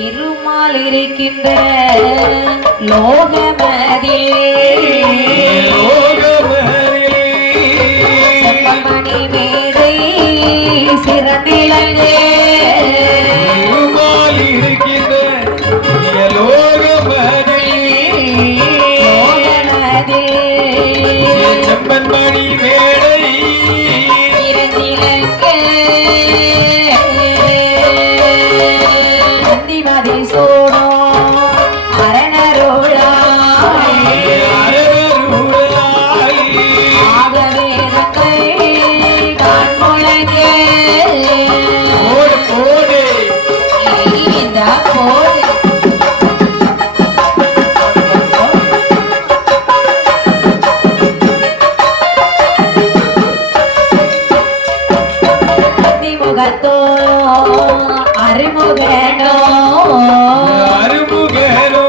திருமால் இருக்கின்ற லோகமதில் செம்மணி மேடை சிறந்திலங்கே இருக்கின்ற செம்மணி மேடை சிறந்திலங்கே நந்திமதி சோடோ அருமுகனோ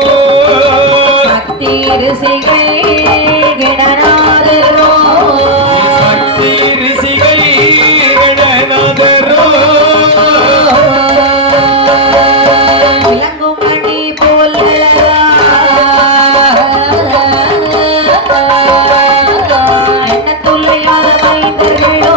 பக்தி ரிஷிகள் கணநாதரோ சக்தி ரிஷிகள் கணநாதரோ விளங்கும் மணி போல் எண்ணத்துள்ளையாத மைந்தர்களோ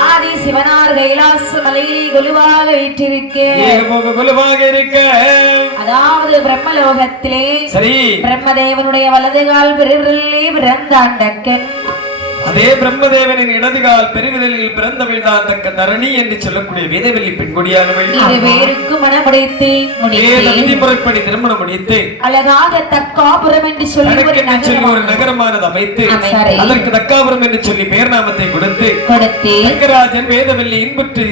ஆதி சிவனார் கைலாச மலையை கொலுவாக இருக்க அதாவது பிரம்மலோகத்திலே சரி பிரம்மதேவனுடைய வலதுகால் பிறரிலே பிறந்தாண்டக்கன் அதே பிரம்மதேவனின் இடதுகால் பெருவிரலில் பிறந்தவள் தான் தக்க தரணி என்று சொல்லக்கூடிய வேதவெள்ளி பெண்கொடியானவள் வேருக்கு மனமுடைத்து விதிமுறைப்படி திருமணம் முடித்து அழகாக தக்காபுரம் என்று சொல்லி ஒரு நகரமானது அமைத்து அதற்கு தக்காபுரம் என்று சொல்லி பெயர் நாமத்தை கொடுத்து ரங்கராஜன் வேதவெள்ளி இன்புற்று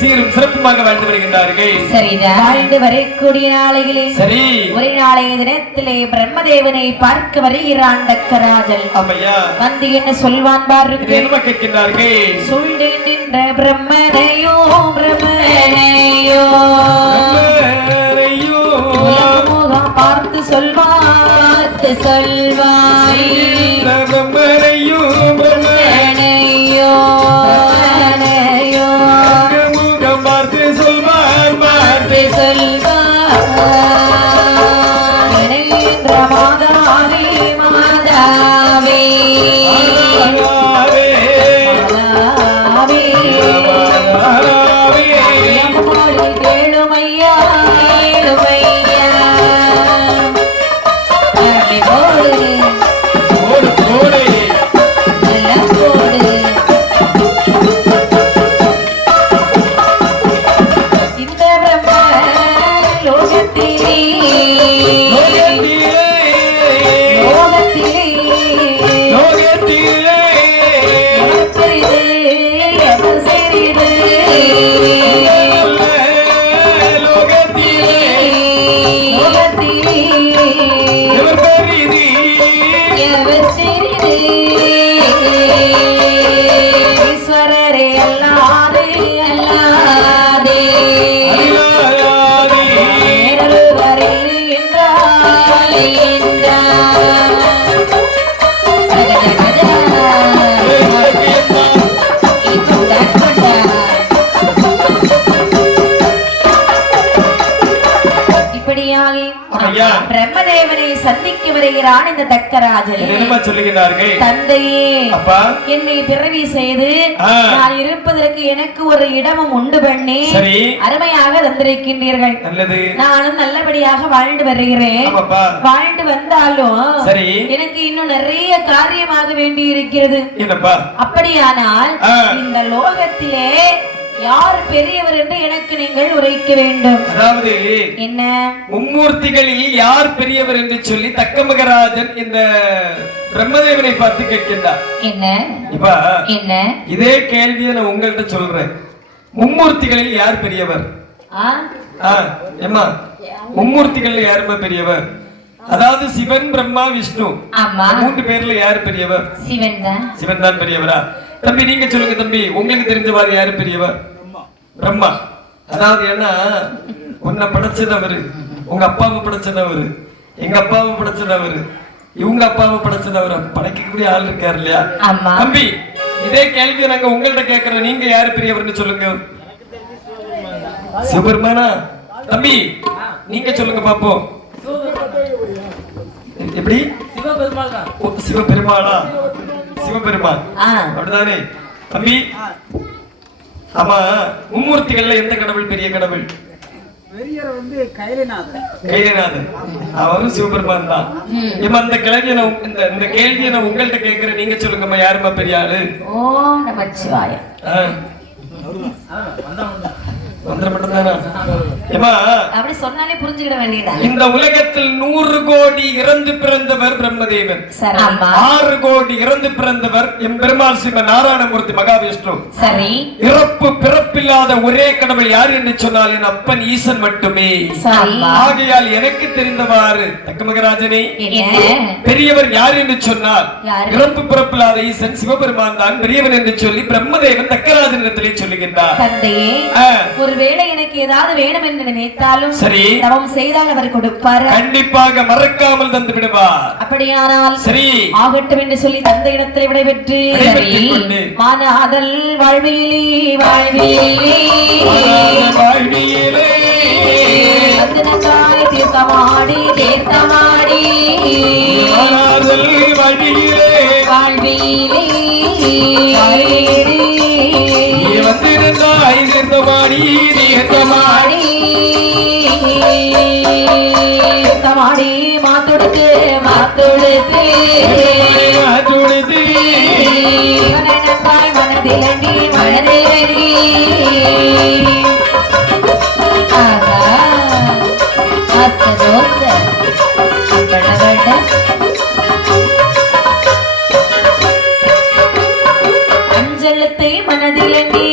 சீரும் சிறப்புமாக வாழ்ந்து வருகின்றார்கள். சரிதான் வாழ்ந்து வரக்கூடிய நாளையிலே சரி ஒரு நாளைய தினத்திலே பிரம்மதேவனை பார்க்க வருகிறான் தக்கராஜன். வந்து என்ன சொல்வான் சொல்லின் நின்ற பிரம்மனையோ முகம் பார்த்து சொல்வாய் பிரம்மனையோ முகம் பார்த்து சொல்வாய் மாதாவே சொல்லுகிறான் இந்த தக்கராஜன். என்னமா சொல்லுகிறார்கள்? தந்தையே, அப்பா, என்னை பிறவி செய்து நான் இருப்பதற்கு எனக்கு ஒரு இடமும் உண்டு பண்ணி அருமையாக தந்திருக்கின்றீர்கள். நல்லது. நானும் நல்லபடியாக வாழ்ந்து வருகிறேன். வாழ்ந்து வந்தாலும் எனக்கு இன்னும் நிறைய காரியமாக வேண்டி இருக்கிறது. அப்படியானால் இந்த லோகத்திலே யார் பெரியவர் என்று எனக்கு நீங்கள் உரைக்க வேண்டும். அதாவது என்ன, மும்மூர்த்திகளில் யார் பெரியவர் என்று சொல்லி தக்க மகராஜன் இந்த பிரம்மதேவனை பார்த்து கேட்கின்றார். என்ன இப்ப என்ன இதே கேள்வியை நான் உங்கள்கிட்ட சொல்றேன். மும்மூர்த்திகளில் யார் பெரியவர்? ஏமா, மும்மூர்த்திகளில் யாருமா பெரியவர்? அதாவது சிவன், பிரம்மா, விஷ்ணு, மூன்று பேர்ல யாரு பெரியவர்? சிவன் தான். சிவன் தான் பெரியவரா? தம்பி நீங்க சொல்லுங்க தம்பி, உங்களுக்கு தெரிஞ்சவாறு யாரு பெரியவர்? பிரம்மா. அதாவது ஏன்னா உன்னை படைச்சதவரு, உங்க அப்பாவை படைச்சதவரு, எங்க அப்பாவை படைச்சதவரு, இவங்க அப்பாவை படைச்சதவரு, படைக்கக்கூடிய ஆள் இருக்காரு இல்லையா? தம்பி இதே கேள்வியை நாங்க உங்கள்ட்ட கேட்கிறோம். நீங்க யாரு பெரியவர்னு சொல்லுங்க. சிவபெருமானா? தம்பி நீங்க சொல்லுங்க பாப்போம். எப்படி? சிவபெருமானா? சிவபெருமான் அப்படிதானே தம்பி? ஆமா, மும்மூர்த்திகள்ல எந்த கடவுள் பெரிய கடவுள்? கைலைநாதன். அவரும் சிவபெருமான் தான். அந்த கேள்வியை நான் உங்கள்கிட்ட கேட்கிறேன். நீங்க சொல்லுங்கம்மா, யாருமா பெரிய ஆளு? ஓம் நமச்சிவாய. இந்த உலகத்தில் 100 கோடி இறந்து பிறந்தவர் பிரம்மதேவன், 6 கோடி இறந்து பிறந்தவர் எம்பெருமாள் சிவ நாராயணமூர்த்தி மகாவிஷ்ணு. சரி, இறப்பு பிறப்பில்லாத ஒரே கடவுள் யார் என்று சொன்னால் என் அப்பன் ஈசன் மட்டுமே. ஆகையால் எனக்கு தெரிந்தவாறு தக்க மகராஜனே, பெரியவர் யார் என்று சொன்னால் இறப்பு பிறப்பில்லாத ஈசன் சிவபெருமான் தான் பெரியவன் என்று சொல்லி பிரம்மதேவன் தக்கராஜனிடத்திலே சொல்லுகின்றார். ஒருவேளை எனக்கு ஏதாவது வேணும் என்று நினைத்தாலும் சரி, தவம் செய்தால் அவர் கொடுப்பார். கண்டிப்பாக மறக்காமல் தந்து விடுவார். அப்படியானால் சரி ஆகட்டும் என்று சொல்லி தந்த இடத்தில் விடைபெற்று மானாதல் வாழ்விலே வாழ்விலே வாழ்விலே வந்தனக்காய் தீர்த்தமாடி தீர்த்தமாடி மானாதல் வாழ்விலே வாழ்விலே வந்திருந்தாய் தீர்த்தமாடி தீர்த்தமாடி தீர்த்தமாடி மாத்தொடுத்து மாத்தொடுத்து மாத்தொடுத்து மனதிலடி மனதிலடி அஞ்சலத்தை மனதிலடி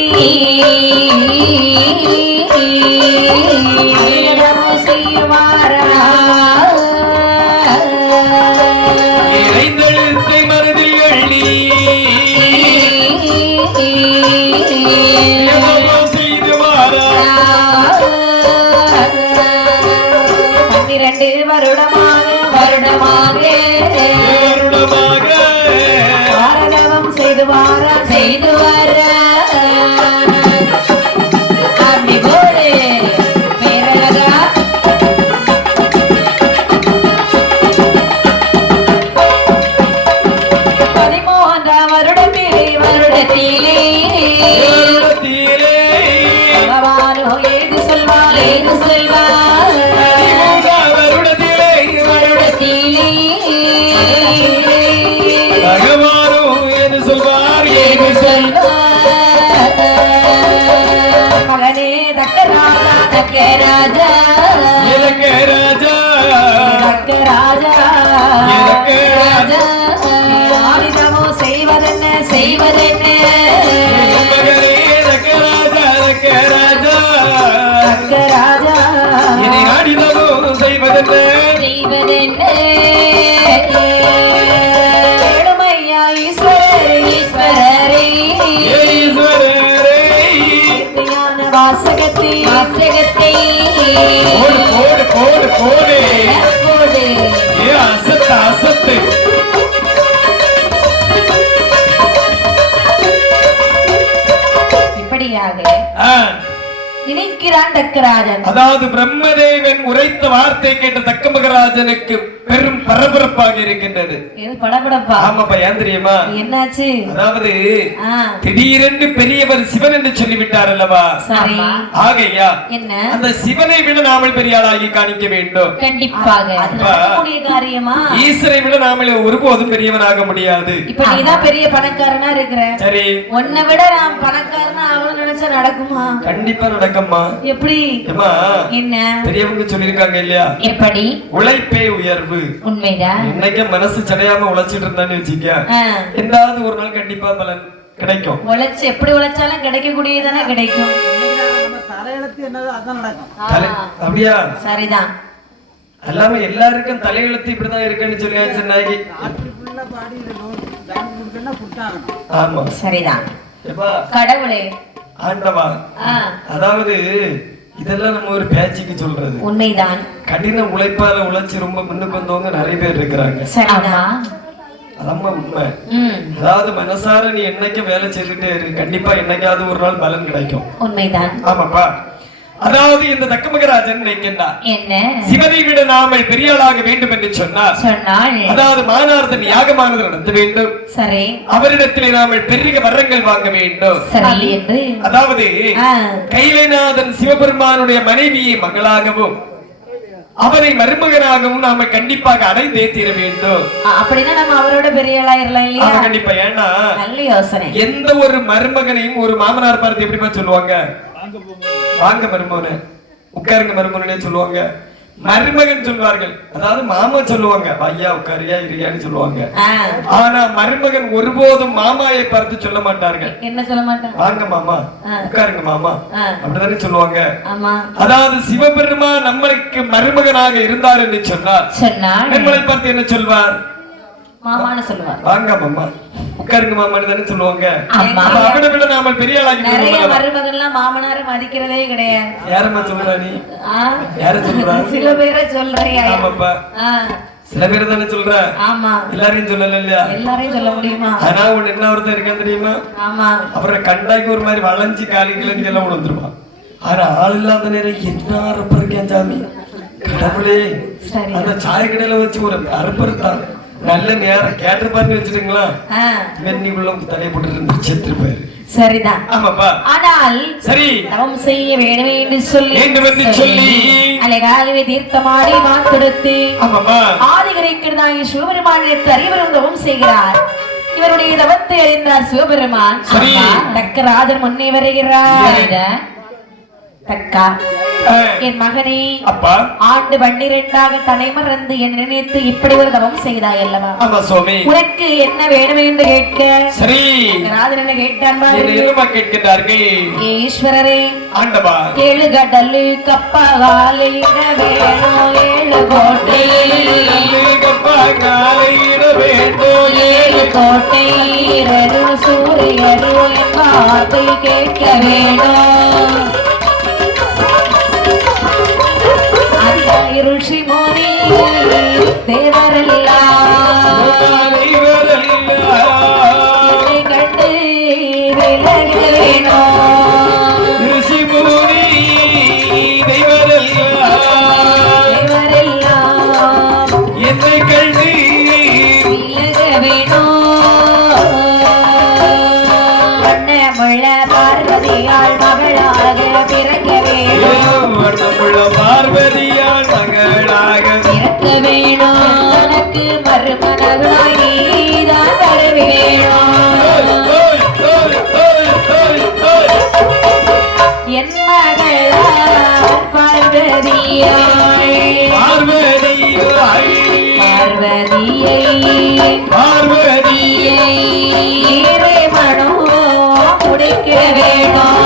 செய்வாரா இறைந்தெழுத்தை மனதில் எள்ளி செய்துவாரா 12 வருடமாக பாரதவம் செய்து வாரா செய்து வாரா அப்படி போடு பேரழகா. 13ஆம் வருடத்திலே பகவானோ ஏது சொல்வார் ஏது சொல்வார் பகவானோ ஏது சொல்வார் ஏது சொல்வார். மகனே தக்கராஜா தக்கராஜா தக்கராஜா தக்கராஜா ஆயுதமோ செய்வதென்ன செய்வதென்ன மகனே தக்கராஜா தக்கராஜா தக்கராஜா இனி ஆயுதமோ செய்வதென்ன செய்வதென்ன ஏழுமையா ஈஸ்வரரே ஈஸ்வரரே ஈஸ்வரரே வாசகத்தை வாசகத்தை போடு போடு போடு போடு போடு அசத்து அசத்து. இப்படியாக நினைக்கிறான் தக்கராஜன். அதாவது பிரம்மதேவன் உரைத்த வார்த்தை கேட்ட தக்க மகராஜனுக்கு பெரும் பரபரப்பாக இருக்கின்றது. படபடப்பா? ஆமாப்பா. ஏன் தெரியுமா? என்னாச்சு? அதாவது திடீரென்று பெரியவர் சிவன் என்று சொல்லிவிட்டார் அல்லவா? சரி. ஆகையா என்ன அந்த சிவனை விட நாமல் பெரிய ஆளாகி காணிக்க வேண்டும். கண்டிப்பாக. காரியமா? ஈஸ்வரை விட நாமல் ஒருபோதும் பெரியவனாக முடியாது. இப்ப நீதான் பெரிய பணக்காரனா இருக்கிற. சரி. உன்னை விட நான் பணக்காரனா அவளை நினைச்சா நடக்குமா? கண்டிப்பா நடக்குமா? எப்படி? என்ன பெரியவங்க சொல்லிருக்காங்க இல்லையா? எப்படி? உழைப்பே உயர்வு. உண்மைதான். இன்னைக்கு மனசு சடையாம உழைச்சிட்டு இருந்தான்னு வச்சுக்க, எந்தாவது ஒரு நாள் கண்டிப்பா பலன் கிடைக்கும். உழைச்சு எப்படி உழைச்சாலும் கிடைக்கக்கூடியதானே கிடைக்கும். அப்படியா? சரிதான். எல்லாமே எல்லாருக்கும் தலையெழுத்து இப்படிதான் இருக்குன்னு சொல்லியாச்சு. நாயகி ஆமா. சரிதான். கடவுளே ஆண்டவா, அதாவது இதெல்லாம் நம்ம ஒரு பேச்சுக்கு சொல்றது. உண்மைதான். கடின உழைப்பால உழைச்சு ரொம்ப முன்னுக்கு வந்தவங்க நிறைய பேர் இருக்கிறாங்க. அதான் உண்மை. அதாவது மனசார நீ என்னைக்கு வேலை செய்துட்டே இருக்கு, கண்டிப்பா என்னைக்காவது ஒரு நாள் பலன் கிடைக்கும். உண்மைதான். ஆமாப்பா. அதாவது இந்த தக்கமகராஜன் நினைக்கின்றார், என்ன சிவனை விட நாமல் பெரியாளாக வேண்டும் என்று சொன்னார். அதாவது மானார்தன் யாகமானது நடத்த வேண்டும். சரி. அவரிடத்திலே நாமல் பெரிய வரங்கள் வாங்க வேண்டும். அதாவது கைலைநாதன் சிவபெருமானுடைய மனைவியை மகளாகவும் அவரை மருமகனாகவும் நாம கண்டிப்பாக அடைந்தே தீர வேண்டும். அப்படின்னா நம்ம அவரோட பெரிய ஆளாயிரலாம் இல்லையா? கண்டிப்பா. ஏன்னா நல்ல யோசனை. எந்த ஒரு மருமகனையும் ஒரு மாமனார் பார்த்து எப்படிமா சொல்லுவாங்க? வாங்க மருமகனே, உட்காருங்க மருமகனே சொல்லுவாங்க. மருமகன் சொல்வார்கள், அதாவது மாமா சொல்லுவாங்க ஐயா உட்காரியா இருக்கியான்னு சொல்லுவாங்க. ஆனா மருமகன் ஒருபோதும் மாமாயை பார்த்து சொல்ல மாட்டார்கள். என்ன சொல்ல மாட்டாங்க? வாங்க மாமா, உட்காருங்க மாமா, அப்படிதானே சொல்லுவாங்க. அதாவது சிவபெருமான் நம்மளுக்கு மருமகனாக இருந்தார் என்று சொன்னார், நம்மளை பார்த்து என்ன சொல்வார்? மாமான்னு சொல்லுவார். வாங்க மாமா, உட்காருங்க மாமான்னு தானே சொல்லுவாங்க. அவனை விட நாம பெரிய ஆளாகி நிறைய மருமகன்லாம் மாமனாரை மதிக்கிறதே கிடையாது. யாரம்மா சொல்றா நீ? யார சொல்றா? சில பேரை சொல்றியா? ஆமாப்பா, சில பேர் தானே சொல்ற. ஆமா, எல்லாரையும் சொல்லல இல்லையா? எல்லாரையும் சொல்ல முடியுமா? ஆனா உன் என்ன ஒருத்தர் இருக்கான்னு தெரியுமா? ஆமா. அப்புறம் கண்டாய்க்கு ஒரு மாதிரி வளைஞ்சி காலிக்கலன்னு எல்லாம் உணர்ந்துருவான். ஆனா ஆள் இல்லாத நேரம் என்ன அரப்ப இருக்கேன் சாமி கடவுளே. அந்த சாய கடையில வச்சு ஒரு அரப்பருத்தான் நல்ல நேரம் கேட்டு பாருன்னு வச்சுட்டுங்களா, வெண்ணிக்குள்ள தலையை போட்டு இருந்து செத்து போயிரு. சரிதான். ஆமாப்பா. ஆனால் சரி, தவம் செய்ய வேண்டும் என்று சொல்லி அழகாகவே தீர்த்தமாடி மாத்தெடுத்து ஆதிகரைக்கிறதாகி சிவபெருமானிடத்து அறிவர் தவம் செய்கிறார். இவருடைய தவத்தை அறிந்தார் சிவபெருமான். தக்கராஜர் முன்னே வருகிறார். தக்கா, என் மகனே, அப்பா, ஆண்டு 12ஆக தலைமறந்து என் நினைத்து இப்படி ஒரு தவம் செய்தாய் அல்லவா? ஆமா சுவாமி. உனக்கு என்ன வேணும் என்று கேட்க, சரி ராஜன் என்ன கேட்கிறார்கள்? ஈஸ்வரரே, ஆண்டவா, 7 கடலு கப்பகாலையிட வேணும், 7 கோட்டை கப்பகாலையிட வேண்டும், 7 கோட்டை சூரியரு என் வார்த்தை கேட்க வேணும். ருஷி மோனி தேவரெல்லாம் கண்டு விலக வேணும். ருஷி மோனி தேவரெல்லாம் என்னை கண்டு விலக வேணும். வண்ணமுள்ள பார்வதியால் மகளாக பிறக்க வேணும். வண்ணமுள்ள பார்வதியால் மகளாக பிறக்க வேணும். உனக்கு மருமகனாய் நீதான் வர வேணும். என் மகளார் பார்வதியை மனோ முடிக்க வேணும்.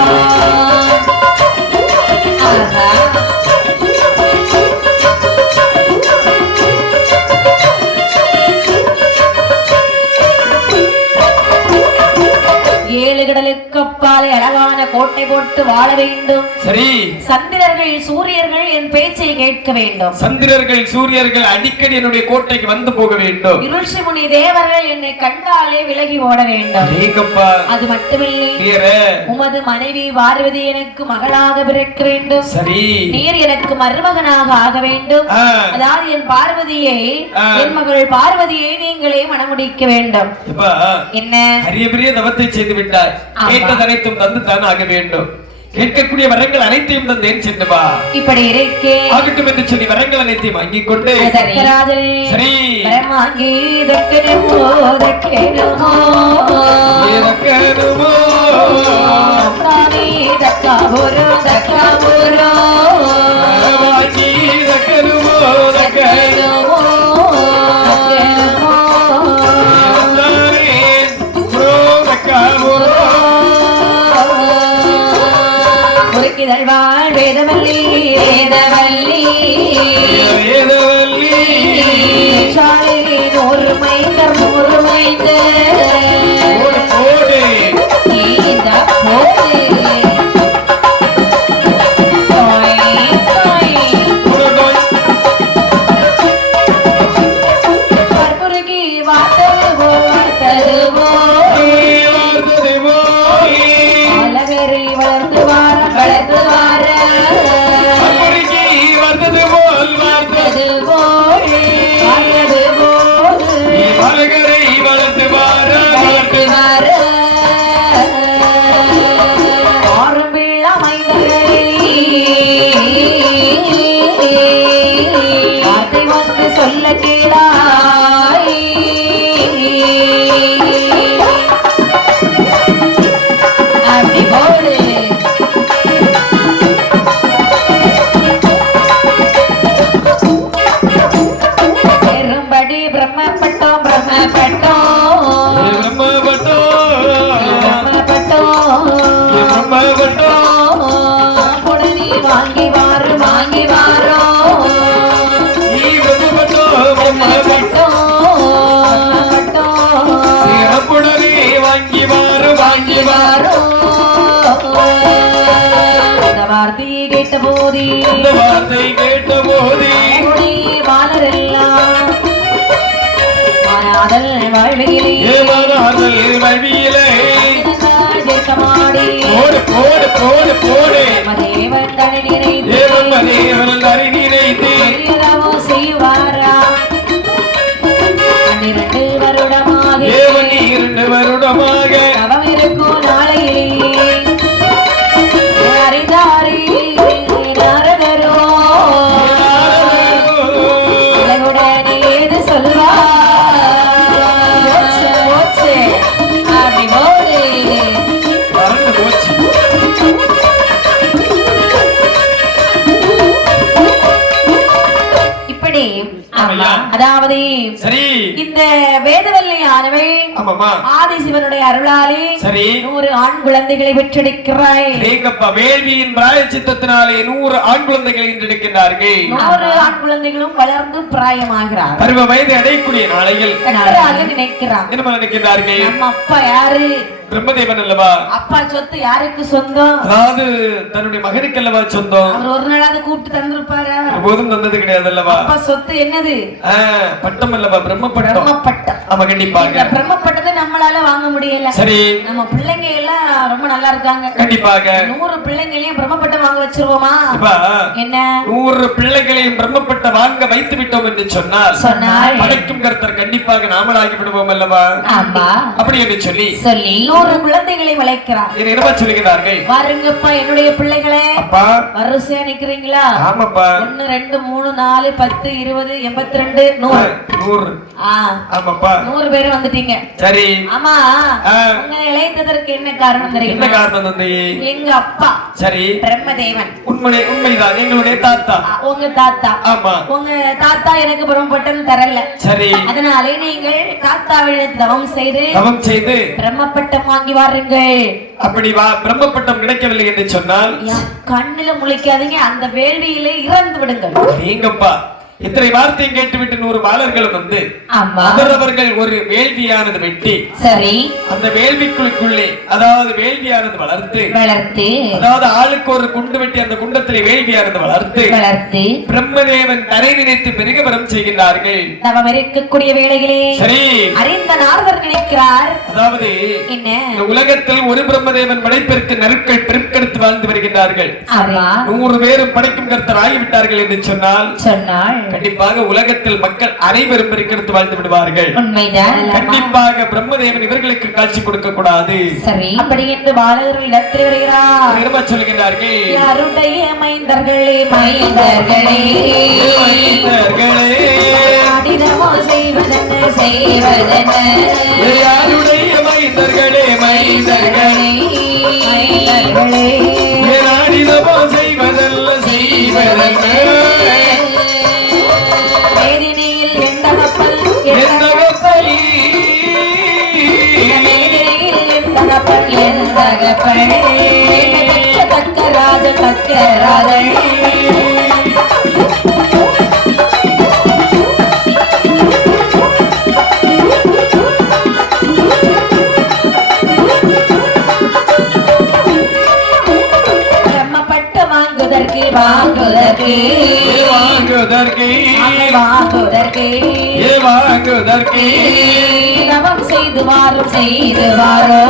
கடலுக்கு அப்பால் கண்டாலே அழகான கோட்டை போட்டு வாழ வேண்டும். சரி. சந்திரர்கள் சூரியர்கள் என் பேச்சை கேட்க வேண்டும். சந்திரர்கள் சூரியர்கள் அடிக்கடி என்னுடைய கோட்டைக்கு வந்து போக வேண்டும். இருள்சி முனி தேவர்கள் என்னை கண்டாலே விலகி ஓட வேண்டும். அது மட்டுமில்லை, உமது மனைவி பார்வதி எனக்கு மகளாக பிறக்க வேண்டும். சரி. நீர் எனக்கு மருமகனாக ஆக வேண்டும். அதாவது என் பார்வதியை, என் மகள் பார்வதியை நீங்களே மணமுடிக்க வேண்டும். என்ன அரிய பெரிய தவத்தை செய்து விட்டாய். கேட்டது அனைத்தும் தந்து தான் ஆக வேண்டும். கேட்கக்கூடிய வரங்கள் அனைத்தையும் தந்தேன் சென்றுவா. இப்படி இருக்கே ஆகட்டும் என்று சொல்லி வரங்கள் அனைத்தையும் வாங்கிக் கொண்டு சரி வாங்கி தக்கனுமோ தக்கனுமோ தக்கனுமோ தக்காபுரோ தக்காபுரோ வாங்கி தக்கனுமோ தக்கனுமோ வாழ் வேதவல்லி வேதவல்லி வேதவல்லி நூறு மைந்தர் நூறு மைந்தர் போடு பற்புருகி வார்த்ததுவோ வார்த்ததுவோ அலவெறி வளர்ந்து வார வளர்ந்து வார வந்தது போல் வார்த்தது போல் வார்த்தது போல் மலகரை வளர்ந்து வார வளர்ந்து வார ஆறும் பிள்ளை மைந்தரை வார்த்தை வந்து சொல்ல கேளாய். அப்படி போடு சேரும்படி பிரம்மப்பட்டோம் பிரம்மப்பட்டோம் பிரம்மப்பட்டோம் உடனே வாங்கி வாரு வாங்கி வாரோ வாங்கி வாரு வாங்கி வாரோ வார்த்தையை கேட்ட போதே வார்த்தை கேட்ட போதே வாழரெல்லாம் மாறாதல் வாழ்வியிலே வாழ்வியிலே ஜெயமாடி போடு போடு போடு போடு தேவன் தனி நினைத்து தேவன் தனி நினைத்து செய்வாரா 12 வருடமாக தேவன் 2 வருடமாக அவன் இருக்கும் நாளையிலே அறிந்தாரி நாரதரோ உலகுடனே ஏது சொல்வார் அப்படி போது இப்படி அதாவது சரி இந்த வேதவல்லியானவள் ஆதிசிவனுடைய அருளாலே 100 ஆண் குழந்தைகளை பெற்றெடுக்கிறாய். வேள்வியின் பிராயச்சித்தத்தினாலே 100 ஆண் குழந்தைகளை ஈன்றெடுக்கின்றார்கள். 100 ஆண் குழந்தைகளும் வளர்ந்து பிராயமாகிறார். பருவ வயது அடையக்கூடிய நாளையில் நினைக்கிறார். என்ன நினைக்கிறார்கள்? நம்ம அப்பா யாரு? பிரம்மதேவன் அல்லவா? அப்பா சொத்து யாருக்கு சொந்தம்? அதாவது தன்னுடைய மகனுக்கு அல்லவா சொந்தம். அவர் ஒரு நாளாவது கூப்பிட்டு தந்திருப்பாரா? போதும் தந்தது கிடையாது அல்லவா? அப்பா சொத்து என்னது? பட்டம் அல்லவா? பிரம்மப்பட்டம். பிரம்மப்பட்டம். ஆமா கண்டிப்பாக. இந்த பிரம்மப்பட்டத்தை நம்மளால வாங்க முடியல. சரி. நம்ம பிள்ளைங்க எல்லாம் ரொம்ப நல்லா இருக்காங்க. கண்டிப்பாக. 100 பிள்ளைங்களையும் பிரம்மப்பட்டம் வாங்க வச்சிருவோமா? என்ன 100 பிள்ளைகளையும் பிரம்மப்பட்டம் வாங்க வைத்து விட்டோம் என்று சொன்னால் படைக்கும் கர்த்தர் கண்டிப்பாக நாமளாகி விடுவோம் அல்லவா? ஆமா. அப்படி என்று சொல்லி 100 குழந்தைகளை வளர்க்கிறார். என்ன சொல்லுகிறார்கள்? வாருங்கப்பா என்னுடைய பிள்ளைகளே. அப்பா வரிசையா நிக்கிறீங்களா? ஆமாப்பா. 1 2 3 4 10 20 82 100. ஆமாப்பா. 100 பேர் வந்துட்டீங்க. சரி. ஆமா. உங்களை இளைத்ததற்கு என்ன காரணம் தெரியுமா? என்ன காரணம் தந்தை? எங்க அப்பா. சரி. பிரம்மதேவன். உண்மைதான். எங்களுடைய தாத்தா. உங்க தாத்தா. ஆமா. உங்க தாத்தா எனக்கு பிரம்மப்பட்டம் தரல. சரி. அதனாலே நீங்கள் தாத்தாவிடம் தவம் செய்து பிரம்மப்பட்டம் வாங்கி வாருங்கள். அப்படி பிரம்மப்பட்டம் கிடைக்கவில்லை என்று சொன்னால் கண்ணுல முழிக்காதீங்க, அந்த வேள்வியிலே இறந்து விடுங்கள். நீங்கப்பா இத்தனை வார்த்தையும் கேட்டுவிட்டு 100 பாலர்களும் வந்து அவரவர்கள் ஒரு வேள்வியானது வெட்டி சரி அந்த வேள்விக்குள்ளுக்குள்ளே அதாவது வேள்வியானது வளர்த்து அதாவது ஆளுக்கு ஒரு குண்டு வெட்டி அந்த குண்டத்திலே வேள்வியானது வளர்த்து பிரம்மதேவன் தரை நினைத்து பெருக வரம் செய்கின்றார்கள். தவம் இருக்கக்கூடிய வேளைகளே சரி அறிந்த நாரதர் நினைக்கிறார் அதாவது என்ன இந்த உலகத்தில் ஒரு பிரம்மதேவன் படைப்பிற்கு நற்கள் பெருக்கெடுத்து வாழ்ந்து வருகின்றார்கள். 100 பேரும் படைக்கும் கர்த்தர் ஆகிவிட்டார்கள் என்று சொன்னால் கண்டிப்பாக உலகத்தில் மக்கள் அனைவரும் பெருக்கெடுத்து வாழ்ந்து விடுவார்கள். உண்மைதான். கண்டிப்பாக பிரம்மதேவன் இவர்களுக்கு காட்சி கொடுக்க கூடாது. சரி அப்படி என்று பாலகர்கள் இடத்தில் வருகிறார். என்ன சொல்கிறார்கள்? யாருடைய மைந்தர்களே மைந்தர்களே அடிதமோ செய்வதென்ன செய்வதென்ன யாருடைய மைந்தர்களே மைந்தர்களே அடிதமோ செய்வதல்ல செய்வதென்ன தவம் செய்து வாரோ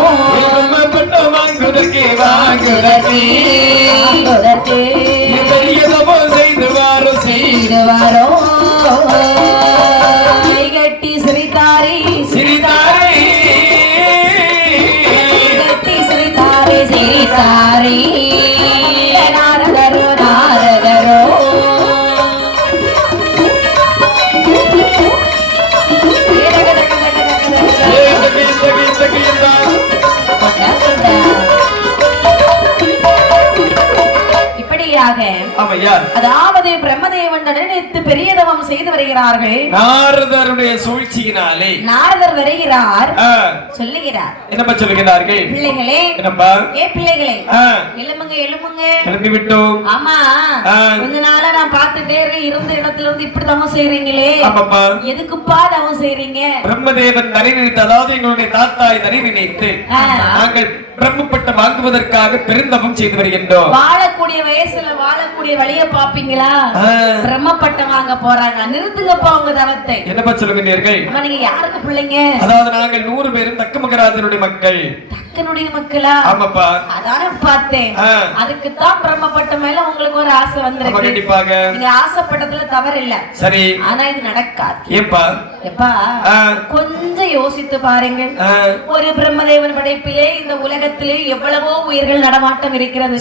வாங்குதற்கே செய்து வாரோ கட்டி சிரித்தாரே நாரதரோ இப்படியாக அதாவது பிரம்மதேவன் நினைத்து பெரிய தவம் செய்து வருகிறார்கள். நாரதருடைய சூழ்ச்சியினாலே நாரதர் வருகிறார் சொல்லுகிறார். என்னப்பா சொல்லுகிறார்கள்? பிள்ளைகளே என்னப்பா பிள்ளைகளே எழும்புங்க எழுப்பி விட்டோம். ஆமா கொஞ்ச நாளா நான் பார்த்துட்டே இருந்த இடத்துல இருந்து இப்படி தவம் செய்றீங்களே எதுக்குப்பா தவம் செய்றீங்க? பிரம்மதேவன் தனி நினைத்து அதாவது எங்களுடைய தாத்தாய் தனி நினைத்து நாங்கள் பிரம்மப்பட்டம் வாங்குவதற்காக பெருந்தவம் செய்து வருகின்றோம். வாழக்கூடிய வயசுல வாழக்கூடிய வழிய பாப்பீங்களா? பிரம்மப்பட்டம் வாங்க போறாங்க. நிறுத்துங்கப்பா உங்க தவத்தை. என்னப்பா சொல்லுகிறீர்கள்? நீங்க யாருக்கு பிள்ளைங்க? அதாவது நாங்கள் 100 பேரும் தக்க மகராஜனுடைய மக்கள். தக்கனுடைய மக்களா? ஆமாப்பா. அதானே பார்த்தேன். அதுக்கு தான் பிரம்மப்பட்டம் மேல உங்களுக்கு ஒரு ஆசை வந்திருக்கு. கண்டிப்பாக நீங்க ஆசைப்பட்டதுல தவறு இல்ல. சரி ஆனா இது நடக்காது. ஏப்பா? எப்பா கொஞ்சம் யோசித்து பாருங்க. ஒரு பிரம்மதேவன் படைப்பிலே இந்த உலகத்திலே எவ்வளவோ உயிர்கள் நடமாட்டம் இருக்கிறது.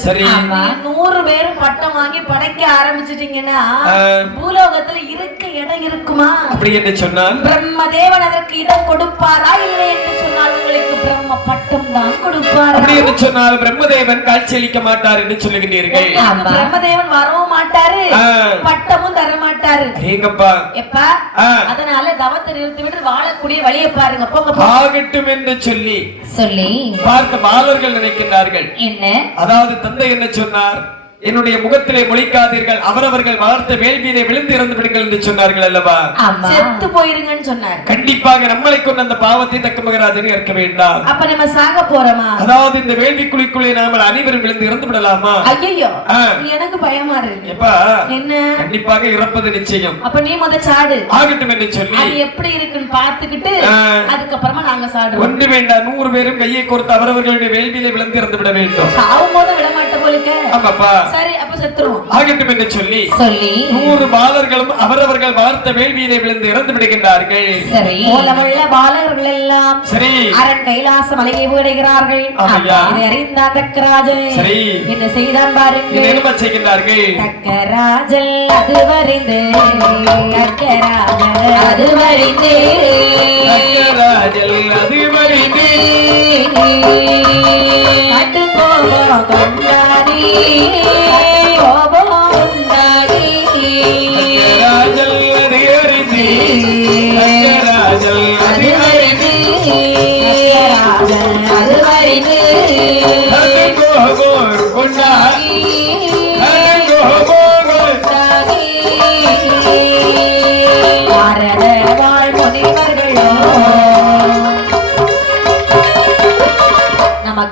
100 பேரும் பட்டம் வாங்கி படைக்க ஆரம்பிச்சிட்டீங்கன்னா பூலோகத்துல இருக்க இடம் இருக்குமா? அப்படி என்று சொன்னால் பிரம்மதேவன் அதற்கு இடம் கொடுப்பாரா? இல்லை என்று சொன்னால் உங்களுக்கு பிரம்ம பட்டம் தான் கொடுப்பாரா? அப்படி என்று சொன்னால் பிரம்மதேவன் காட்சி அளிக்க மாட்டார் என்று சொல்லுகிறீர்கள். பிரம்மதேவன் வரவும் மாட்டாரு, பட்டமும் தர மாட்டாரு. எப்பா அதனால தவத்தை நிறுத்திவிட்டு வாழக்கூடிய வழியை பாருங்க. போங்க ஆகட்டும் என்று சொல்லி பார்த்த பாலர்கள் நினைக்கின்றார்கள். என்ன அதாவது தந்தை என்ன சொன்னார்? என்னுடைய முகத்திலே முழிக்காதீர்கள், அவரவர்கள் வளர்த்த வேள்வியிலே விழுந்து இறந்து விடுங்கள் என்று சொன்னார்கள் அல்லவா? செத்து போயிருங்கன்னு சொன்னார். கண்டிப்பாக நம்மளை கொண்டு அந்த பாவத்தை தக்க மகராஜனை ஏற்க வேண்டாம். அப்ப நம்ம சாக போறோமா? அதாவது இந்த வேள்விக்குழிக்குள்ளே நாம அனைவரும் விழுந்து இறந்து விடலாமா? ஐயோ எனக்கு பயமா இருக்கு. எப்பா என்ன? கண்டிப்பாக இறப்பது நிச்சயம். அப்ப நீ முத சாடு. ஆகட்டும் என்று சொல்லி அது எப்படி இருக்குன்னு பார்த்துக்கிட்டு அதுக்கப்புறமா நாங்க சாடுவோம். ஒன்று வேண்டாம், 100 பேரும் கையை கோர்த்து அவரவர்களுடைய வேள்வியிலே விழுந்து இறந்து விட வேண்டும். சாவும் போது விட மாட்டேன் போலுக்க. ஆமாப்பா. சரி அப்ப செத்துருவோம். ஆகட்டும் என்று சொல்லி 100 பாலர்களும் அவரவர்கள் வளர்த்த வேள்வியிலே விழுந்து இறந்து விடுகின்றார்கள். சரி மூலமுள்ள பாலர்கள் எல்லாம் சரி அரண் கைலாச மலையை விடுகிறார்கள். இதை அறிந்த தக்கராஜன் சரி என்ன செய்தான் பாருங்க. என்ன செய்கின்றார்கள்? தக்கராஜல் அது வரிந்து அது வரிந்து தக்கராஜல் அது வரிந்து கட்டு கோபம் கொண்டாடி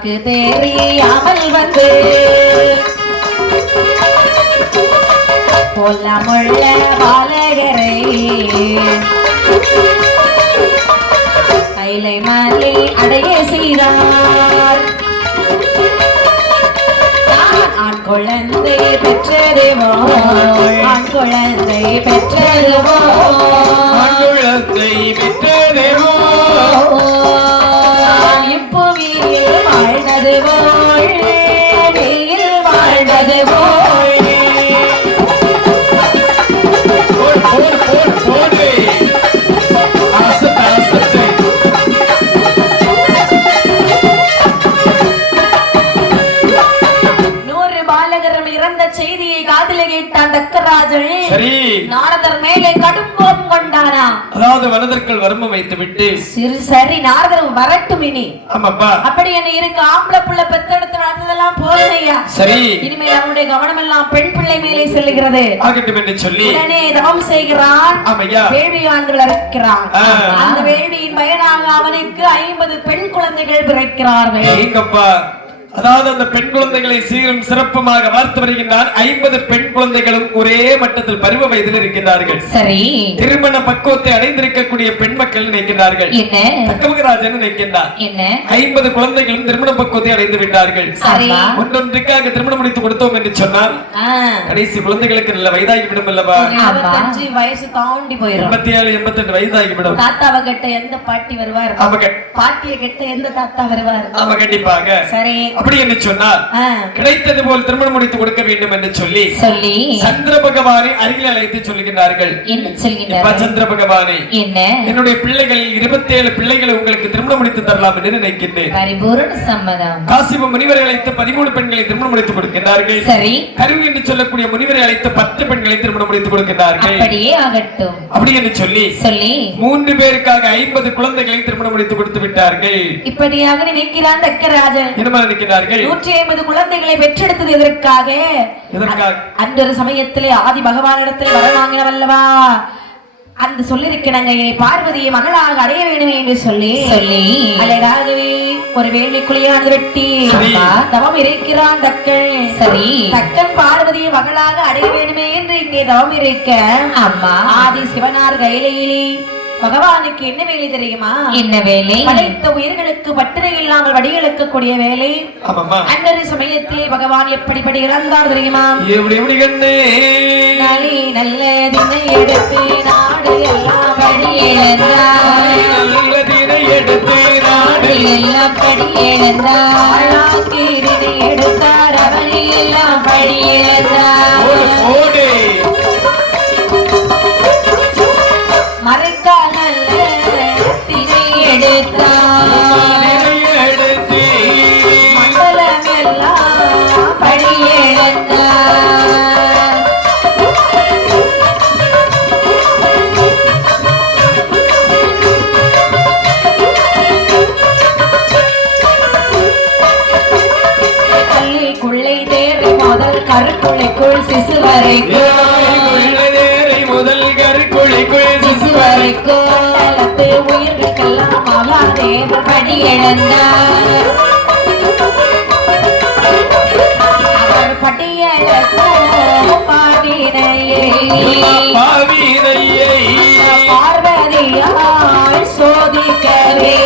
வாக்கு தெரியாமல் வந்து கொல்லமுள்ள பாலகரை கைலை மலை அடைய செய்தார். ஆண் குழந்தை பெற்றதுவோ ஆண் குழந்தை பெற்றதுவோ குழந்தை பெற்றதுவோ இப்புவியில் வாழ்ந்ததுவோ வாழ்ந்ததுவோ செய்தியை காதிலே கேட்டான் தக்கராஜன். நாரதர் மேலே கடும் கோபம் கொண்டானா. அதாவது வனதர்கள் வர்மம் வைத்து விட்டு சரி நாரதர் வரட்டும் இனி. ஆமாப்பா. அப்படி என்ன இருக்கு ஆம்பளை புள்ள பெத்தெடுத்து வளர்த்ததெல்லாம் போதுமையா. சரி இனிமேல் அவனுடைய கவனம் எல்லாம் பெண் பிள்ளை மேலே செல்லுகிறது. ஆகட்டும் என்று சொல்லி உடனே தவம் செய்கிறான். ஆமையா. வேள்வியாண்டு வளர்க்கிறான். அந்த வேள்வியின் பயனாக அவனுக்கு 50 பெண் குழந்தைகள் பிறக்கிறார்கள். ஏங்கப்பா. அதாவது அந்த பெண் குழந்தைகளை சீரும் சிறப்புமாக வளர்த்து வருகின்றார். 50 பெண் குழந்தைகளும் ஒரே மட்டத்தில் பருவ வயதில் இருக்கின்றார்கள். சரி திருமண பக்குவத்தை அடைந்திருக்கக்கூடிய பெண் மக்கள் நினைக்கிறார்கள். தக்கமகராஜன் நினைக்கின்றார் 50 குழந்தைகளும் திருமண பக்குவத்தை அடைந்து விட்டார்கள். ஒன்றொன்றுக்காக திருமணம் முடித்து கொடுத்தோம் என்று சொன்னால் கடைசி குழந்தைகளுக்கு நல்ல வயதாகிவிடும் அல்லவா. 85 வயசு தாண்டி போயிடும். 87 88 வயதாகிவிடும். தாத்தாவை கட்ட எந்த பாட்டி வருவார்? பாட்டியை கட்ட எந்த தாத்தா வருவார்? ஆமா கண்டிப்பாக. சரி அப்படி என்று சொன்னால் கிடைத்தது போல் திருமணம் முடித்து கொடுக்க வேண்டும் என்று சொல்லி சந்திர பகவானை அருகில் அழைத்து சொல்லுகிறார்கள். சந்திர பகவானே என்னுடைய பிள்ளைகளில் 27 பிள்ளைகளை உங்களுக்கு திருமணம் முடித்து தரலாம் என்று நினைக்கின்றேன். காசிப முனிவரை அழைத்து 13 பெண்களை திருமணம் முடித்து கொடுக்கிறார்கள். கரு என்று சொல்லக்கூடிய முனிவரை அழைத்து 10 பெண்களை திருமணம் முடித்து கொடுக்கிறார்கள். அப்படி என்று சொல்லி 3 பேருக்காக 50 குழந்தைகளை திருமணம் முடித்து கொடுத்து விட்டார்கள். இப்படியாக நினைக்கிறான் தக்கராஜன். என்ன நினைக்கிறார்கள்? 150 குழந்தைகளை பெற்றெடுத்தது எதற்காக? அந்த சமயத்திலே ஆதி பகவானிடத்தில் வர வாங்கினவல்லவா அந்த சொல்லிருக்கிறாங்க பார்வதியை மகளாக அடைய வேண்டும் என்று சொல்லி அழகாகவே ஒரு வேள்விக்குழியானது வெட்டி தவம் இருக்கிறான் தக்கன். சரி தக்கன் பார்வதியை மகளாக அடைய வேண்டுமே என்று இங்கே தவம் இருக்க அம்மா ஆதி சிவனார் கையிலே பகவானுக்கு என்ன வேலை தெரியுமா? என்ன வேலை? படைத்த உயிர்களுக்கு பட்டினை இல்லாமல் வடிகளுக்கக்கூடிய வேலை. அந்த சமயத்திலே பகவான் எப்படி இறந்தார் தெரியுமா? நல்ல தினை எடுத்து நாடு எல்லாம் படி இழந்தார். எடுத்தார் அவனை எல்லாம் படி இழந்தார். மறைக்கால தினை எடுத்தார். மண்டலம் எல்லாம் படி இழந்தார். கல்லிக்குள்ளை தேறி முதல் கருக்குள்ளைக்குள் சிசு வரைக்கும் முதல் கருக்குள்ளைக்குள் சிசு வரைக்கும் உயிர்களுக்கெல்லாம் மகாதேவ படி இழந்தார். அவர் படியெழுக்கும் பாவினையை பார்வதியால் சோதிக்கவே